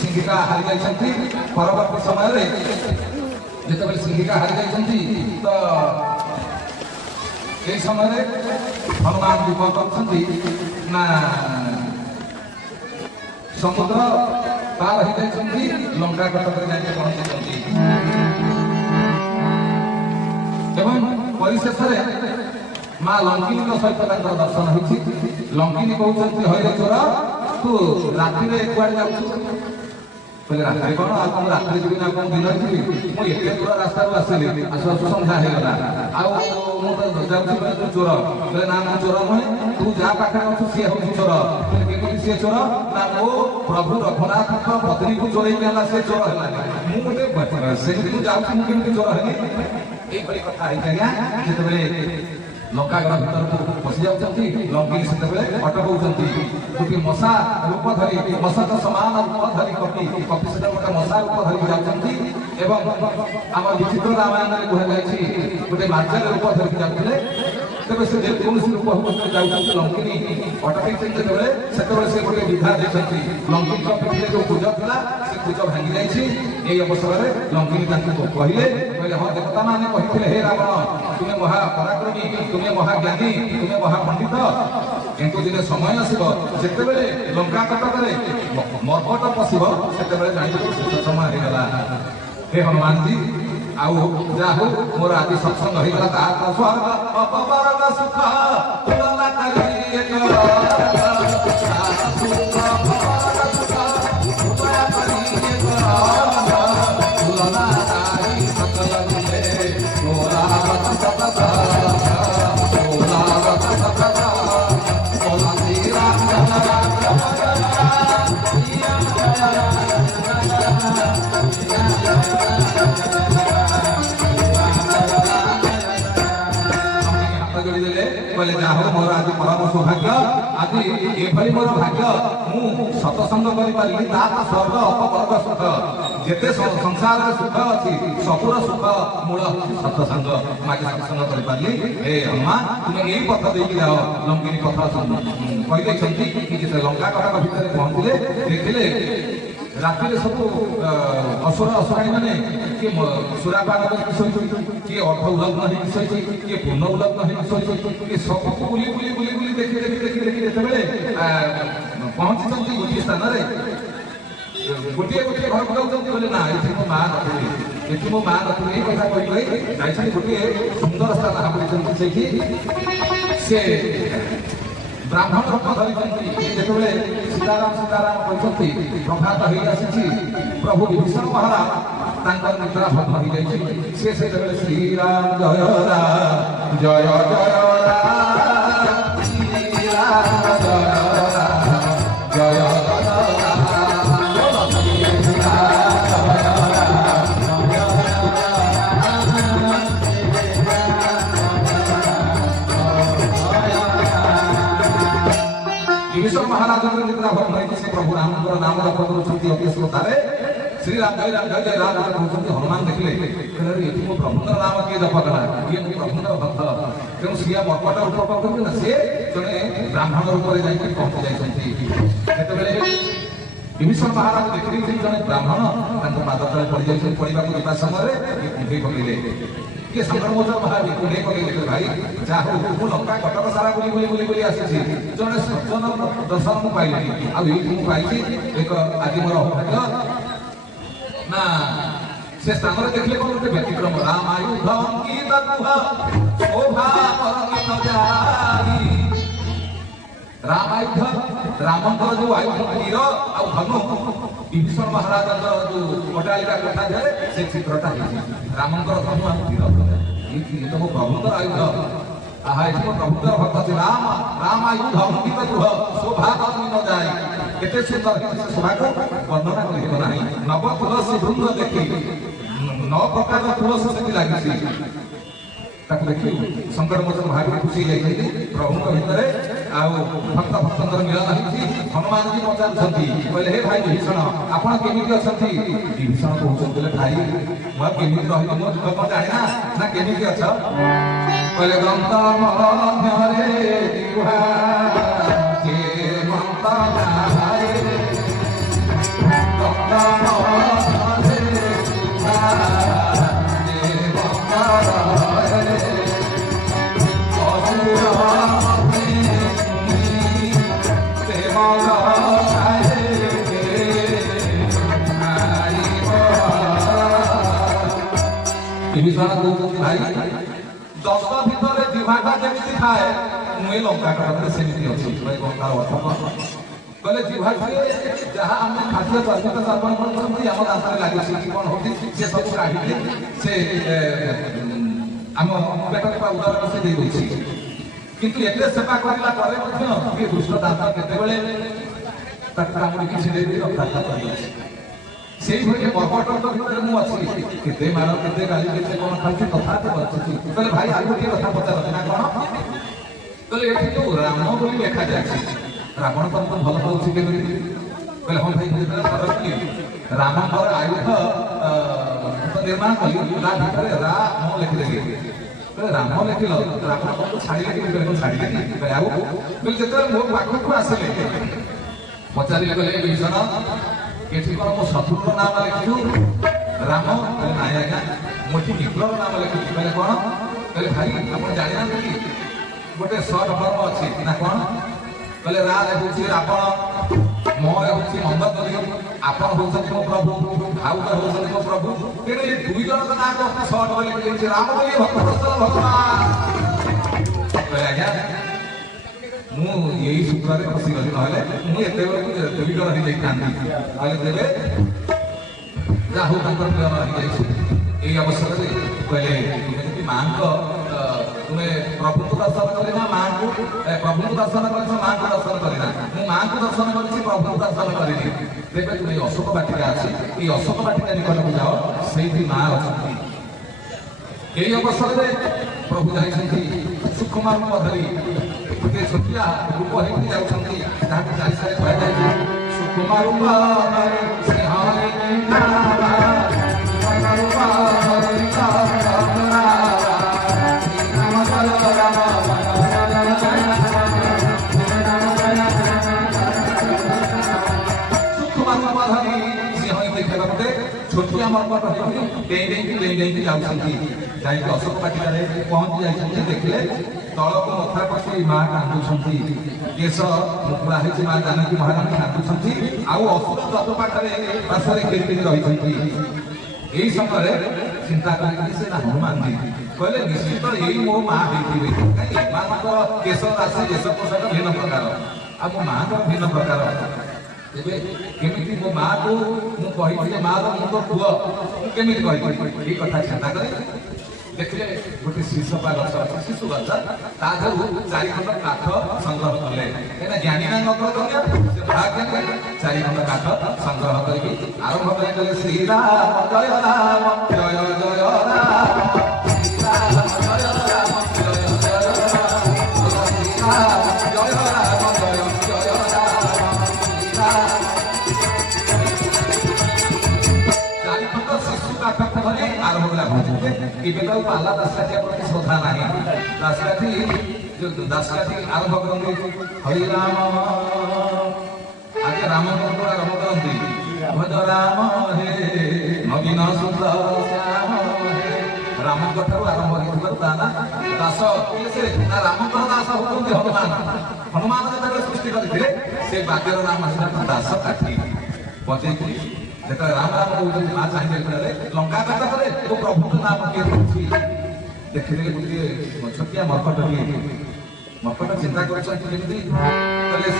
सिंहिका हारी जाती परवर्ती समय जिते सिंहिका हारी जाती तो ये समय हनुमान जी कौन कर समुद्र पार हो जाती लंका कटक जाके पहुंची एवं परिशेष माँ लंकिनी सहित दर्शन होती लंकिनी कहते हईरे चोर तू राति कुआड़े जाऊँ रात कौन आप रात जी ना कौन दिन जी मुझे दूर रास्ता आसली आसू आसू सन्ध्या होगा तू चोर बोले ना मु चोर नुहे तू जहाँ पाखे अच्छु सी हूँ चोर केमी सी चोर ना मो प्रभु रघुनाथ पत्नी को चोर सी चोर है मुझे जाऊँ मुझे चोर है ये कथा जिते लंकागढ़ भर को पशि जाती लंकिनी से अटकाउंट गोटे मशा रूप धरी मशा तो सामान रूप धरी कपि कपि से गोटे मशा रूप धरी जाती आम विचित्र रामायण में कहुई गोटे मार्जन रूप धरिकी जाते तेज से कौन रूप जाती लंकिनी अटकई से गोटे विधा देखते लंकिनी पीठे जो पूज था से पूज भांगी जाइए अवसर में लंकिनी कहले हाँ देवता मैंने कहते हे रावण तुम्हें महापराक्रमी तुम्हें महाज्ञानी तुम्हें महापंडित किंतु दिन समय आसब जिते लंका कटक मर्कट पशब से शेष समय होगा हे हनुमान जी आउ जा हो मोर आदि सत्संग होगा तार स्वर्ग अपवरग सुख तुलना करी କହିଲେ ଯାହା ହଉ ମୋର ଆଜି ପରମ ସୌଭାଗ୍ୟ ଆଜି ଏଭଳି ମୋର ଭାଗ୍ୟ ମୁଁ ସତସଙ୍ଗ କରିପାରିଲି ତା ସ୍ୱର୍ଗ ଅପବର୍ଗ ସୁଖ ଯେତେ ସଂସାରରେ ସୁଖ ଅଛି ସବୁର ସୁଖ ମୂଳ ସତସଙ୍ଗ ମୁଁ ଆଜି ସତ୍ସଙ୍ଗ କରିପାରିଲି ହେ ହନୁମାନ ତୁମେ ଏଇ ପଥ ଦେଇକି ଯାଅ ଲଙ୍କିନୀ ପଥ କହିଦେଇଛନ୍ତି କି ଯେତେ ଲଙ୍କା କଟକ ଭିତରେ ପହଞ୍ଚିଲେ ଦେଖିଲେ ରାତିରେ ସବୁ ଅସୁର ଅସୁରାଣୀ ମାନେ କିଏ ସୁରାପାନ କରିକି ଶୋଇଛନ୍ତି କିଏ ଅର୍ଥ ଉଲ୍ଲଗ୍ନ ହେଇକି ଶୋଇଛି କିଏ ପୂର୍ଣ୍ଣ ଉଲ୍ଲଗ୍ନ ହେଇକି ଶୋଇଛି କିଏ ସବୁ ବୁଲି ବୁଲି ବୁଲି ବୁଲି ଦେଖି ଦେଖି ଦେଖି ଦେଖି ଯେତେବେଳେ ପହଞ୍ଚିଛନ୍ତି ଗୋଟିଏ ସ୍ଥାନରେ ଗୋଟିଏ ଗୋଟିଏ ଘରକୁ ଯାଉଛନ୍ତି କହିଲେ ନା ଏଠି ମୋ ମା ନଥିଲି ଏଠି ମୋ ମା ନଥିଲି ଏଇ କଥା କହି ଯାଇଛନ୍ତି ଗୋଟିଏ ସୁନ୍ଦର ସ୍ଥାନ ହାବୁଡ଼ିଛନ୍ତି ସେଇଠି ସେ ବ୍ରାହ୍ମଣ ରୂପ ଧରିଛନ୍ତି ଯେତେବେଳେ ସୀତାରାମ ସୀତାରାମ କହିଛନ୍ତି ପ୍ରଭାତ ହେଇ ଆସିଛି ପ୍ରଭୁ ବିଭୀଷଣ ମହାରାଜ ତାଙ୍କର ନିଦ୍ରା ଭଗ୍ନ ହେଇଯାଇଛି ସେ ସେତେବେଳେ ଶ୍ରୀରାମ ଜୟ ରାମ ଜୟ ଜୟ ରାମ ଶ୍ରୀରାମ ଜୟ ରାମ ଜୟ विभीषण महाराज निद्रा भग्न से प्रभु राम नाम जपुंती अति श्रोतारे श्रीराम जय राम कहते हनुमान देखले ये मो प्रभुंर नाम किए जप कला ये मो प्रभुंर भक्त तेणु सिया मर्कट रूप कहते ना सी जड़े ब्राह्मण रूप में जाकर पहुंची जाते विभीषण महाराज देखिए जड़े ब्राह्मण पाद तले पड़ जाए पड़ा जा समय कुंडे पकड़े किए संक्रमोचर भाई कुंडे पकड़े भाई जहाँ हूँ लंका कटक सारा बुली बुली बुली बुली आसी जड़े सज्जन दर्शन मुझे पाइली आई एक आज मोर भाग्य ना से स्थान देखले कौन गोटे व्यतिक्रम रामायुध अंकित शोभा रामायुध रामंकर जो आयुध तीर आ धनु विभीषण महाराज जो अटालिका कथा जाए से चित्रता रामंकर धनु आ तीर ये तो प्रभुंर आयुध आहा ये प्रभुंर भक्त राम रामायुध अंकित शोभा न जाए केते सुंदर शोभा को वर्णना कर ना नव तुलसी वृंद देखी 9 प्रकार तुलसी से लगी देखी शंकर मोचन भाग खुशी जाइए प्रभु भितर भक्त भक्तर मिलन होती हनुमान जी पचार कहले हे भाई विभीषण आपड़ केमी अच्छा विभीषण कहते भाई मैं केमी रही कौन जाना ना केमी अछ कहले ग्रंथ विभीषण कहते भाई 10 भितर विभागा जमी थाए मुझे लंका कटक सेमती अच्छी तार अर्थ कौन कहले जिभा जहाँ आम खाद्य स्वास्थ्य अर्पण करते आम दांतरे लगे कौन होती से सब काढ़ी से आम पेट उदर से दे देछि किंतु एते सेवा करला परे मध्ये दुष्ट दांत केतेबेले कामुड़ी किसी दे दे रक्षा कर से मर्कट भितर मुझे केते मार केते गाली केते कौन खाई कथा कहले भाई आगे गोटे कथा पचार ना कौन कहले ये तो राम बोली लिखा जाए रावण तो हमको भल पाऊँ कहले हाँ भाई रामंकर आयुध निर्माण कली भितर राम लिखिदेली राम लिखिल रावण को छाड़े छाड़ी जो मो पाखक आसिले पचारे कहले विभीषण ये कौन मो शत्रुर नाम लिखु राम कहले ना आज्ञा मोटी विप्लव नाम लिखु कहले कौन कहले भाई आप जाना कि गोटे सर्ट फर्म अच्छी ना कौन कहले हूँ रावण म हूँ मंदकरी आपण हूँ मो प्रभु भाउज हूँ मो प्रभु तेणु ये 2 जन ना सर्ट बोली राम बोली भक्त भगवान कहले आज्ञा यही सूत्र फसी गली ना मुझे दुर्विगर हो जाते अवसर କହିଲେ ତୁମେ ଯଦି ମାଙ୍କ ତୁମେ ପ୍ରଭୁଙ୍କୁ ଦର୍ଶନ କରିନା ମାଙ୍କୁ ପ୍ରଭୁଙ୍କୁ ଦର୍ଶନ କରିଛ ମାଙ୍କୁ ଦର୍ଶନ କରିନା ମୁଁ ମାଙ୍କୁ ଦର୍ଶନ କରିଛି ପ୍ରଭୁଙ୍କୁ ଦର୍ଶନ କରିନି ତେବେ ତୁମେ ଅଶୋକ ବାଟିକା ଅଛି ଏଇ ଅଶୋକ ବାଟିକା ନିକଟକୁ ଯାଅ ସେଇଠି ମା ଅଛନ୍ତି। এই অবসরে প্রভু যাইଛନ୍ତି সুকুମାର ଧରି ଗୋଟିଏ ଛୋଟିଆ ରୂପ ହେଇକି ଯାଉଛନ୍ତି ଯାହାକୁ ଚାରିସାରେ କୁହାଯାଇଛି ସୁକୁମାର ଛୋଟିଆ ମର୍ମଟ ହେଇକି ଡେଇଁ ଯାଉଛନ୍ତି ଯାଇକି ଅଶୋକ ବାଟିକାରେ ପହଞ୍ଚି ଯାଇଛନ୍ତି ଦେଖିଲେ ତଳକୁ ମଥା ପକେଇ ମା କାନ୍ଦୁଛନ୍ତି କେଶ ମୁକୁଳା ହେଇଛି ମା ଜାନକୀ ମହାରାଣୀ କାନ୍ଦୁଛନ୍ତି ଆଉ ଅସୁର ରଥ ପାଖରେ ପାର୍ଶ୍ୱରେ କିରି ରହିଛନ୍ତି। এই ସମୟରେ ଚିନ୍ତା କରିକି ସେ ହନୁମାନ କହିଲେ ନିଶ୍ଚିତ ଏଇ ମୋ ମା ହେଇଥିବେ କାହିଁକି ଏମାନଙ୍କର କେଶ ରାଶି ବେଶ ପୋଷାକ ଭିନ୍ନ ପ୍ରକାର ଆଉ ମୋ ମାଙ୍କର ଭିନ୍ନ ପ୍ରକାର ତେବେ କେମିତି ମୋ ମାକୁ ମୁଁ କହିଥିଲି ମାର ମୁଁ ତ ପୁଅ ମୁଁ କେମିତି କହିଥିଲି ଏଇ କଥା ଚିନ୍ତା କରି ଦେଖିଲେ ଗୋଟେ ଶିଶୁପା ଗଛ ଅଛି ଶିଶୁ ଗଛ ତା ଦେହରୁ 4 ଖଣ୍ଡ କାଠ ସଂଗ୍ରହ କଲେ କାହିଁକିନା ଜ୍ଞାନୀ ନା ନଗର ସେ ଭାଗ୍ୟ 4 ଖଣ୍ଡ କାଠ ସଂଗ୍ରହ କରିକି ଆରମ୍ଭ କରିଲେ ଶ୍ରୀରାମ ଜୟ ରାମ ଜୟ ଜୟ ରାମ ଶ୍ରୀରାମ ଜୟ ରାମ ଜୟ ଜୟ ରାମ ଶ୍ରୀରାମ ଜୟ ରାମ ଜୟ ଜୟ आरंभ पाला दासकाठी श्रद्धा ना दासकाठी आरंभ करते हरिराम आगे राम आरंभ करते भज राम हे नवीन सुंदर श्याम राम आरंभ होता दास राम दास होते हनुमान हनुमान जो सृष्टि करते से बाक्यर नाम दास काठी बचे যেটা রাম রাম কହୁଛନ୍ତି মা ଚାହିଁଲେ ଲଙ୍କା କଥା କଲେ ଓ ପ୍ରଭୁଙ୍କ ନାମ କିଏ କହୁଛି ଦେଖିଲେ ଗୋଟିଏ ଛୋଟିଆ ମର୍କଟ ଚିନ୍ତା କରୁଛନ୍ତି କେମିତି କହିଲେ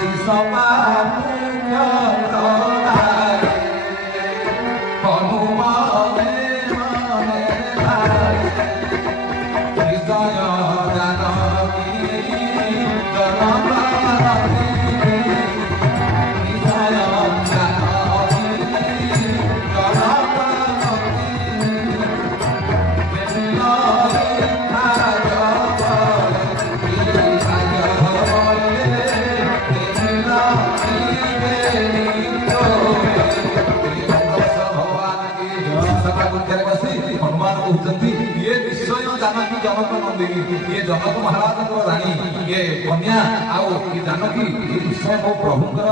जनक नंदिनी ये जनक महाराज रानी ये कन्या आउ ये जानकी ये विषय मो प्रभुंकर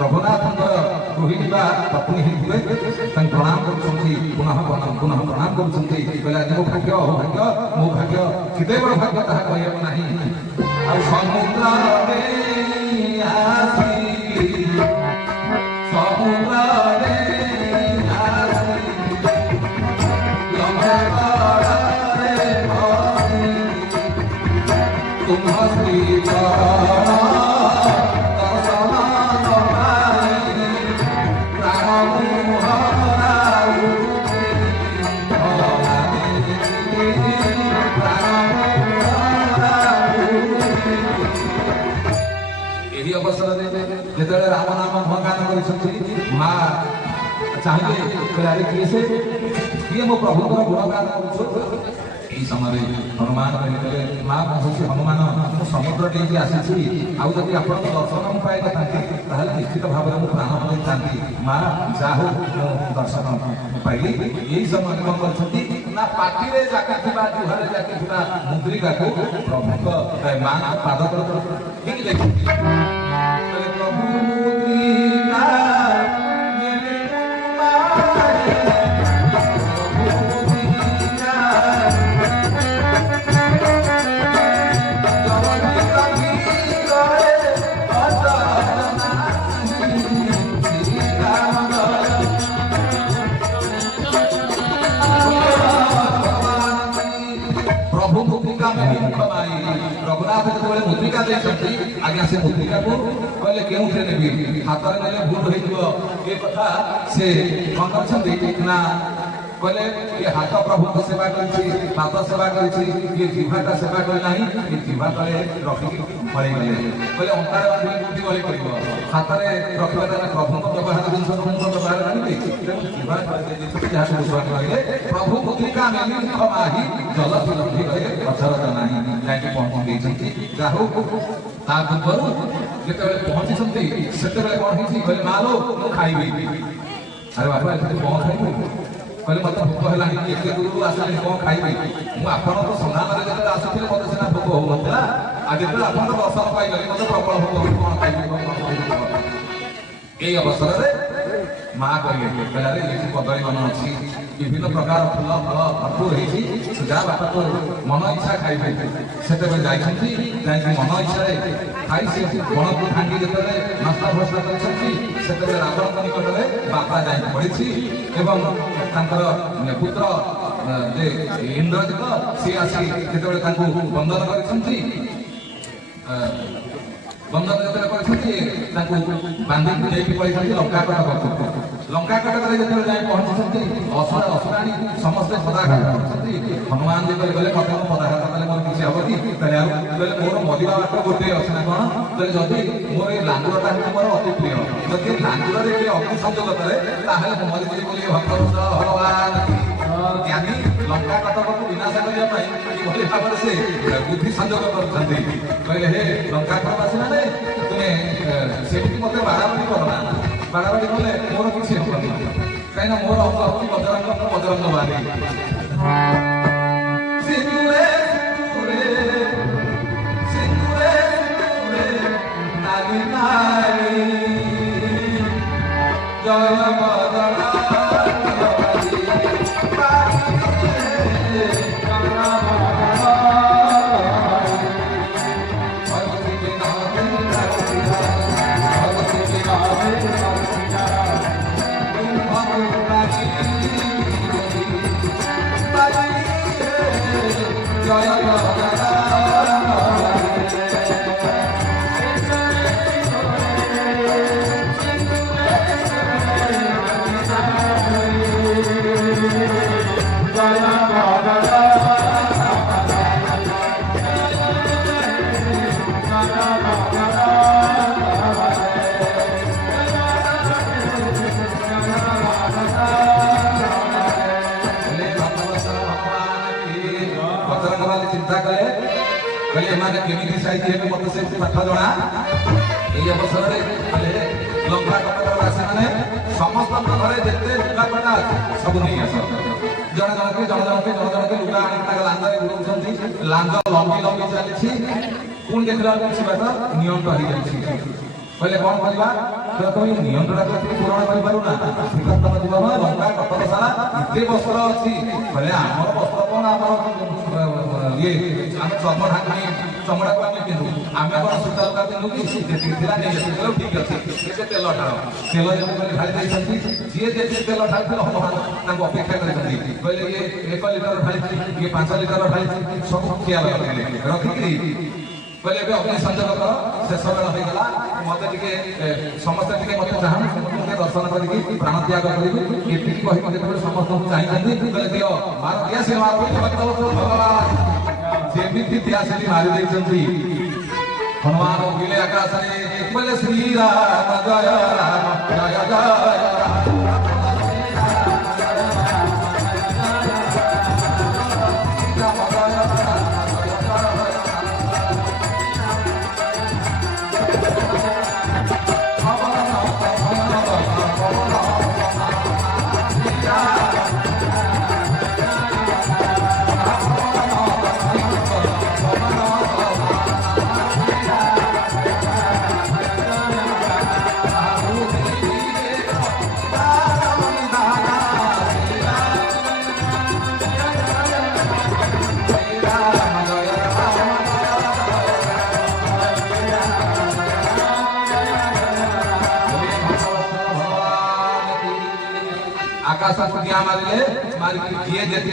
रघुनाथ रोहिणी पत्नी हुए प्रणाम करछंती पुनः प्रणाम करछंती कहला मो भाग्य मो भाग्य केते बड़ भाग्य ताहा कहब नाही आ समुद्र रे आसी समुद्र रे आसी तुम हस्ती यही अवसर जो राम नाम भगान कर माँ चाहिए किए से किए मो प्रभु गुणगान कर समय हनुमान कहते माँ हूँ हनुमान समुद्र टे आसी आदि आप दर्शन मुझे पाई था निश्चित भाव में प्राण बन था माँ जा हो दर्शन पाइली यही समय कौन कर पार्टी जाके जुहारे जाके मुद्रिका को प्रभु माँ पाद देखिए प्रभु रघुनाथ जो मुद्रिका देखते आज्ञा से मुद्रिका को कहले क्यों नेबी हाथ में भूल हो कथा से कौन कर बोले ये हाथ प्रभु को सेवा करछि हाथ सेवा करछि ये जिह्वाटा सेवा कर नाही ये जिह्वा तले रखि पड़े गले बोले अंकार बांधी कोठी बोले करिवो हाथ रे रखिबा द्वारा प्रभु को व्यवहार दिन प्रभु को व्यवहार नाही जिह्वा तले जे जहा को सुवाट लागे प्रभु मुद्रिका मेली खमाही जल फिलंधी गए अचरत नाही जाके पहुंची गई जाहु ता गुरु जेतेबेले पहुंची संती सेतेबेले कोन हिची बोले मालो मु खाइबी अरे बाबा एते कोन खाइबी कहले मत भोक हेलानी एते दूरु आसले कोन खाइबी मु आपण तो संधान रे जेते आसुथिले मते सेना भोक हो नथला आ जेते आपण तो दर्शन पाइ गले मते प्रबल भोक कोन खाइबी एई अवसर रे मां कहले कहले ये कदली मन अछि विभिन्न प्रकार फूल फल भरपूर होती जा बापा तो मन इच्छा खाइबे सेते जाइछंती जाइकि मन इच्छा रे खाइ से बण को भांगी जेतले नास्ता भस्ता करछंती सेते रावण को निकट रे बापा जाई पड़िछि एवं तांकर पुत्र जे इंद्रजित से आसी जेतले तांको बंधन करछंती बंधन जेतले करछंती तांको बांधी देई पड़िछंती लंका कटक जो जाए पहुंची असुराणी समस्त पदाघात करते हनुमान जी गले मत पदाघात कले मोर किसी हम कि मोर मरिया बाट गोटे अच्छे ना कौन कहले जदि मोर ये लांगुरटा हूँ मोर अति प्रिय जदि लांगुरे अग्नि संयोग करे मरीजी बोली भक्त भगवान ज्ञानी लंका कटक को विनाश करने भाव से बुद्धि संयोग कर हे लंका कटवासी मैंने तुम्हें से मत बाड़ाबाड़ी करना बाड़ाबाड़ी कले मोर किसी हेबनी कहीं मोर अंग हूँ बजरंग बारी सिंदूरे सिंदूरे नाली नाली जय बदला मत से पाठ जना ये अवसर लंका कटकवासी मैंने समस्त घर जिते लुगापटा सब नहीं आस जन जन के लुगा आनी लांजा उड़ाऊँ लांज लंबी लंबी चली पुणी देखला किसी बात नियंत्रण हो जाए कहले कौन करवा तुम नियंत्रण पूरण करूना श्रीकृष्ण जीवन लंका कटक सारा एत वस्त्र अच्छी कहले आमर वस्त्र कौन आम ये आम चर्म ढाकनी चमड़ा को आम पिंधु आम कौन सूता लुगा पिंधु कि ठीक अच्छे तेल ढाल तेल जब ढाली देती जी जे तेल ढाली हम अपेक्षा कहले ये 1 लिटर ढाली ये 5 लिटर ढाली सब खियाल रखिक कहले अग्नि संयोग कर शेष बेला हो गला मत समस्त मत चाहे दर्शन करके प्राण त्याग करी ये समस्त चाहिए कहले दियो मार दिया से भगवान सेमती दिया से मारी देती हनुमान उगिले आकाश बोले श्री राम जय राम जय जय राम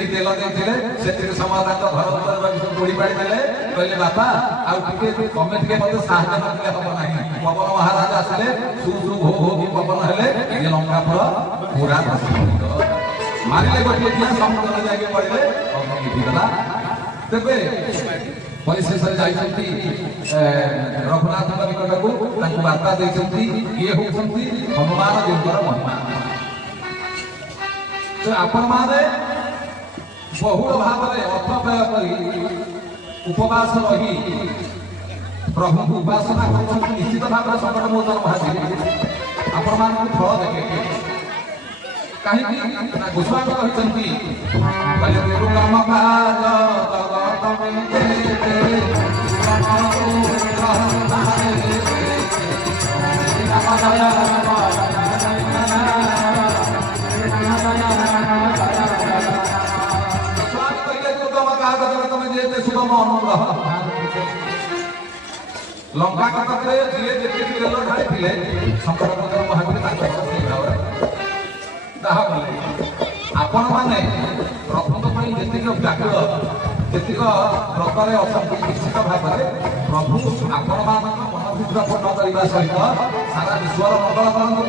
तेल देते समाधान घर गोड़ी पाड़ी देले कहले बापा आमे मत साहय नकले हम ना पवन महाराज आसले सु सु भो भो पवन हेले लंका फल पूरा ମାରିଲେ ଗୋଟିଏ ଦିଆ ସମୁଦ୍ରରେ ଯାଇକି ପଡ଼ିଲେ ଅଗ୍ନି ଲିଭିଗଲା। ତେବେ ପରିଶେଷରେ ଯାଇଛନ୍ତି ରଘୁନାଥଙ୍କ ନିକଟକୁ, ତାଙ୍କୁ ବାର୍ତ୍ତା ଦେଇଛନ୍ତି ଇଏ ହେଉଛନ୍ତି ହନୁମାନ ଦେବଙ୍କର ମହିମା। ଆପଣମାନେ ବହୁଳ ଭାବରେ ଅର୍ଥ ବ୍ୟୟ କରି ଉପବାସ ରହି ପ୍ରଭୁଙ୍କୁ ଉପାସନା କରୁଛନ୍ତି, ନିଶ୍ଚିତ ଭାବରେ ସଙ୍କଟ ମୋଚନ ମହାଦେବ ଆପଣମାନଙ୍କୁ ଫଳ ଦେଖେ। କାହିଁକି ନା ଗୋସ୍ୱାମୀ କହିଛନ୍ତି ଲଙ୍କା କଟକରେ ଯିଏ ଯେତିକି ତେଲ ଢାଳିଥିଲେ ଶଙ୍କର ମହାବୀର ତାଙ୍କ ସେଇ ଭାବରେ ଦାହ କଲେ। ଆପଣମାନେ ପ୍ରଭୁଙ୍କ ପାଇଁ ଯେତିକି ବ୍ୟାକୁଳ ଯେତିକ ବ୍ରତରେ ଅଛନ୍ତି, ନିଶ୍ଚିତ ଭାବରେ ପ୍ରଭୁ ଆପଣମାନଙ୍କ ମନୋଭିଷ୍ଟ ପୂର୍ଣ୍ଣ କରିବା ସହିତ ସାରା ବିଶ୍ୱର ମଙ୍ଗଳ କରନ୍ତୁ।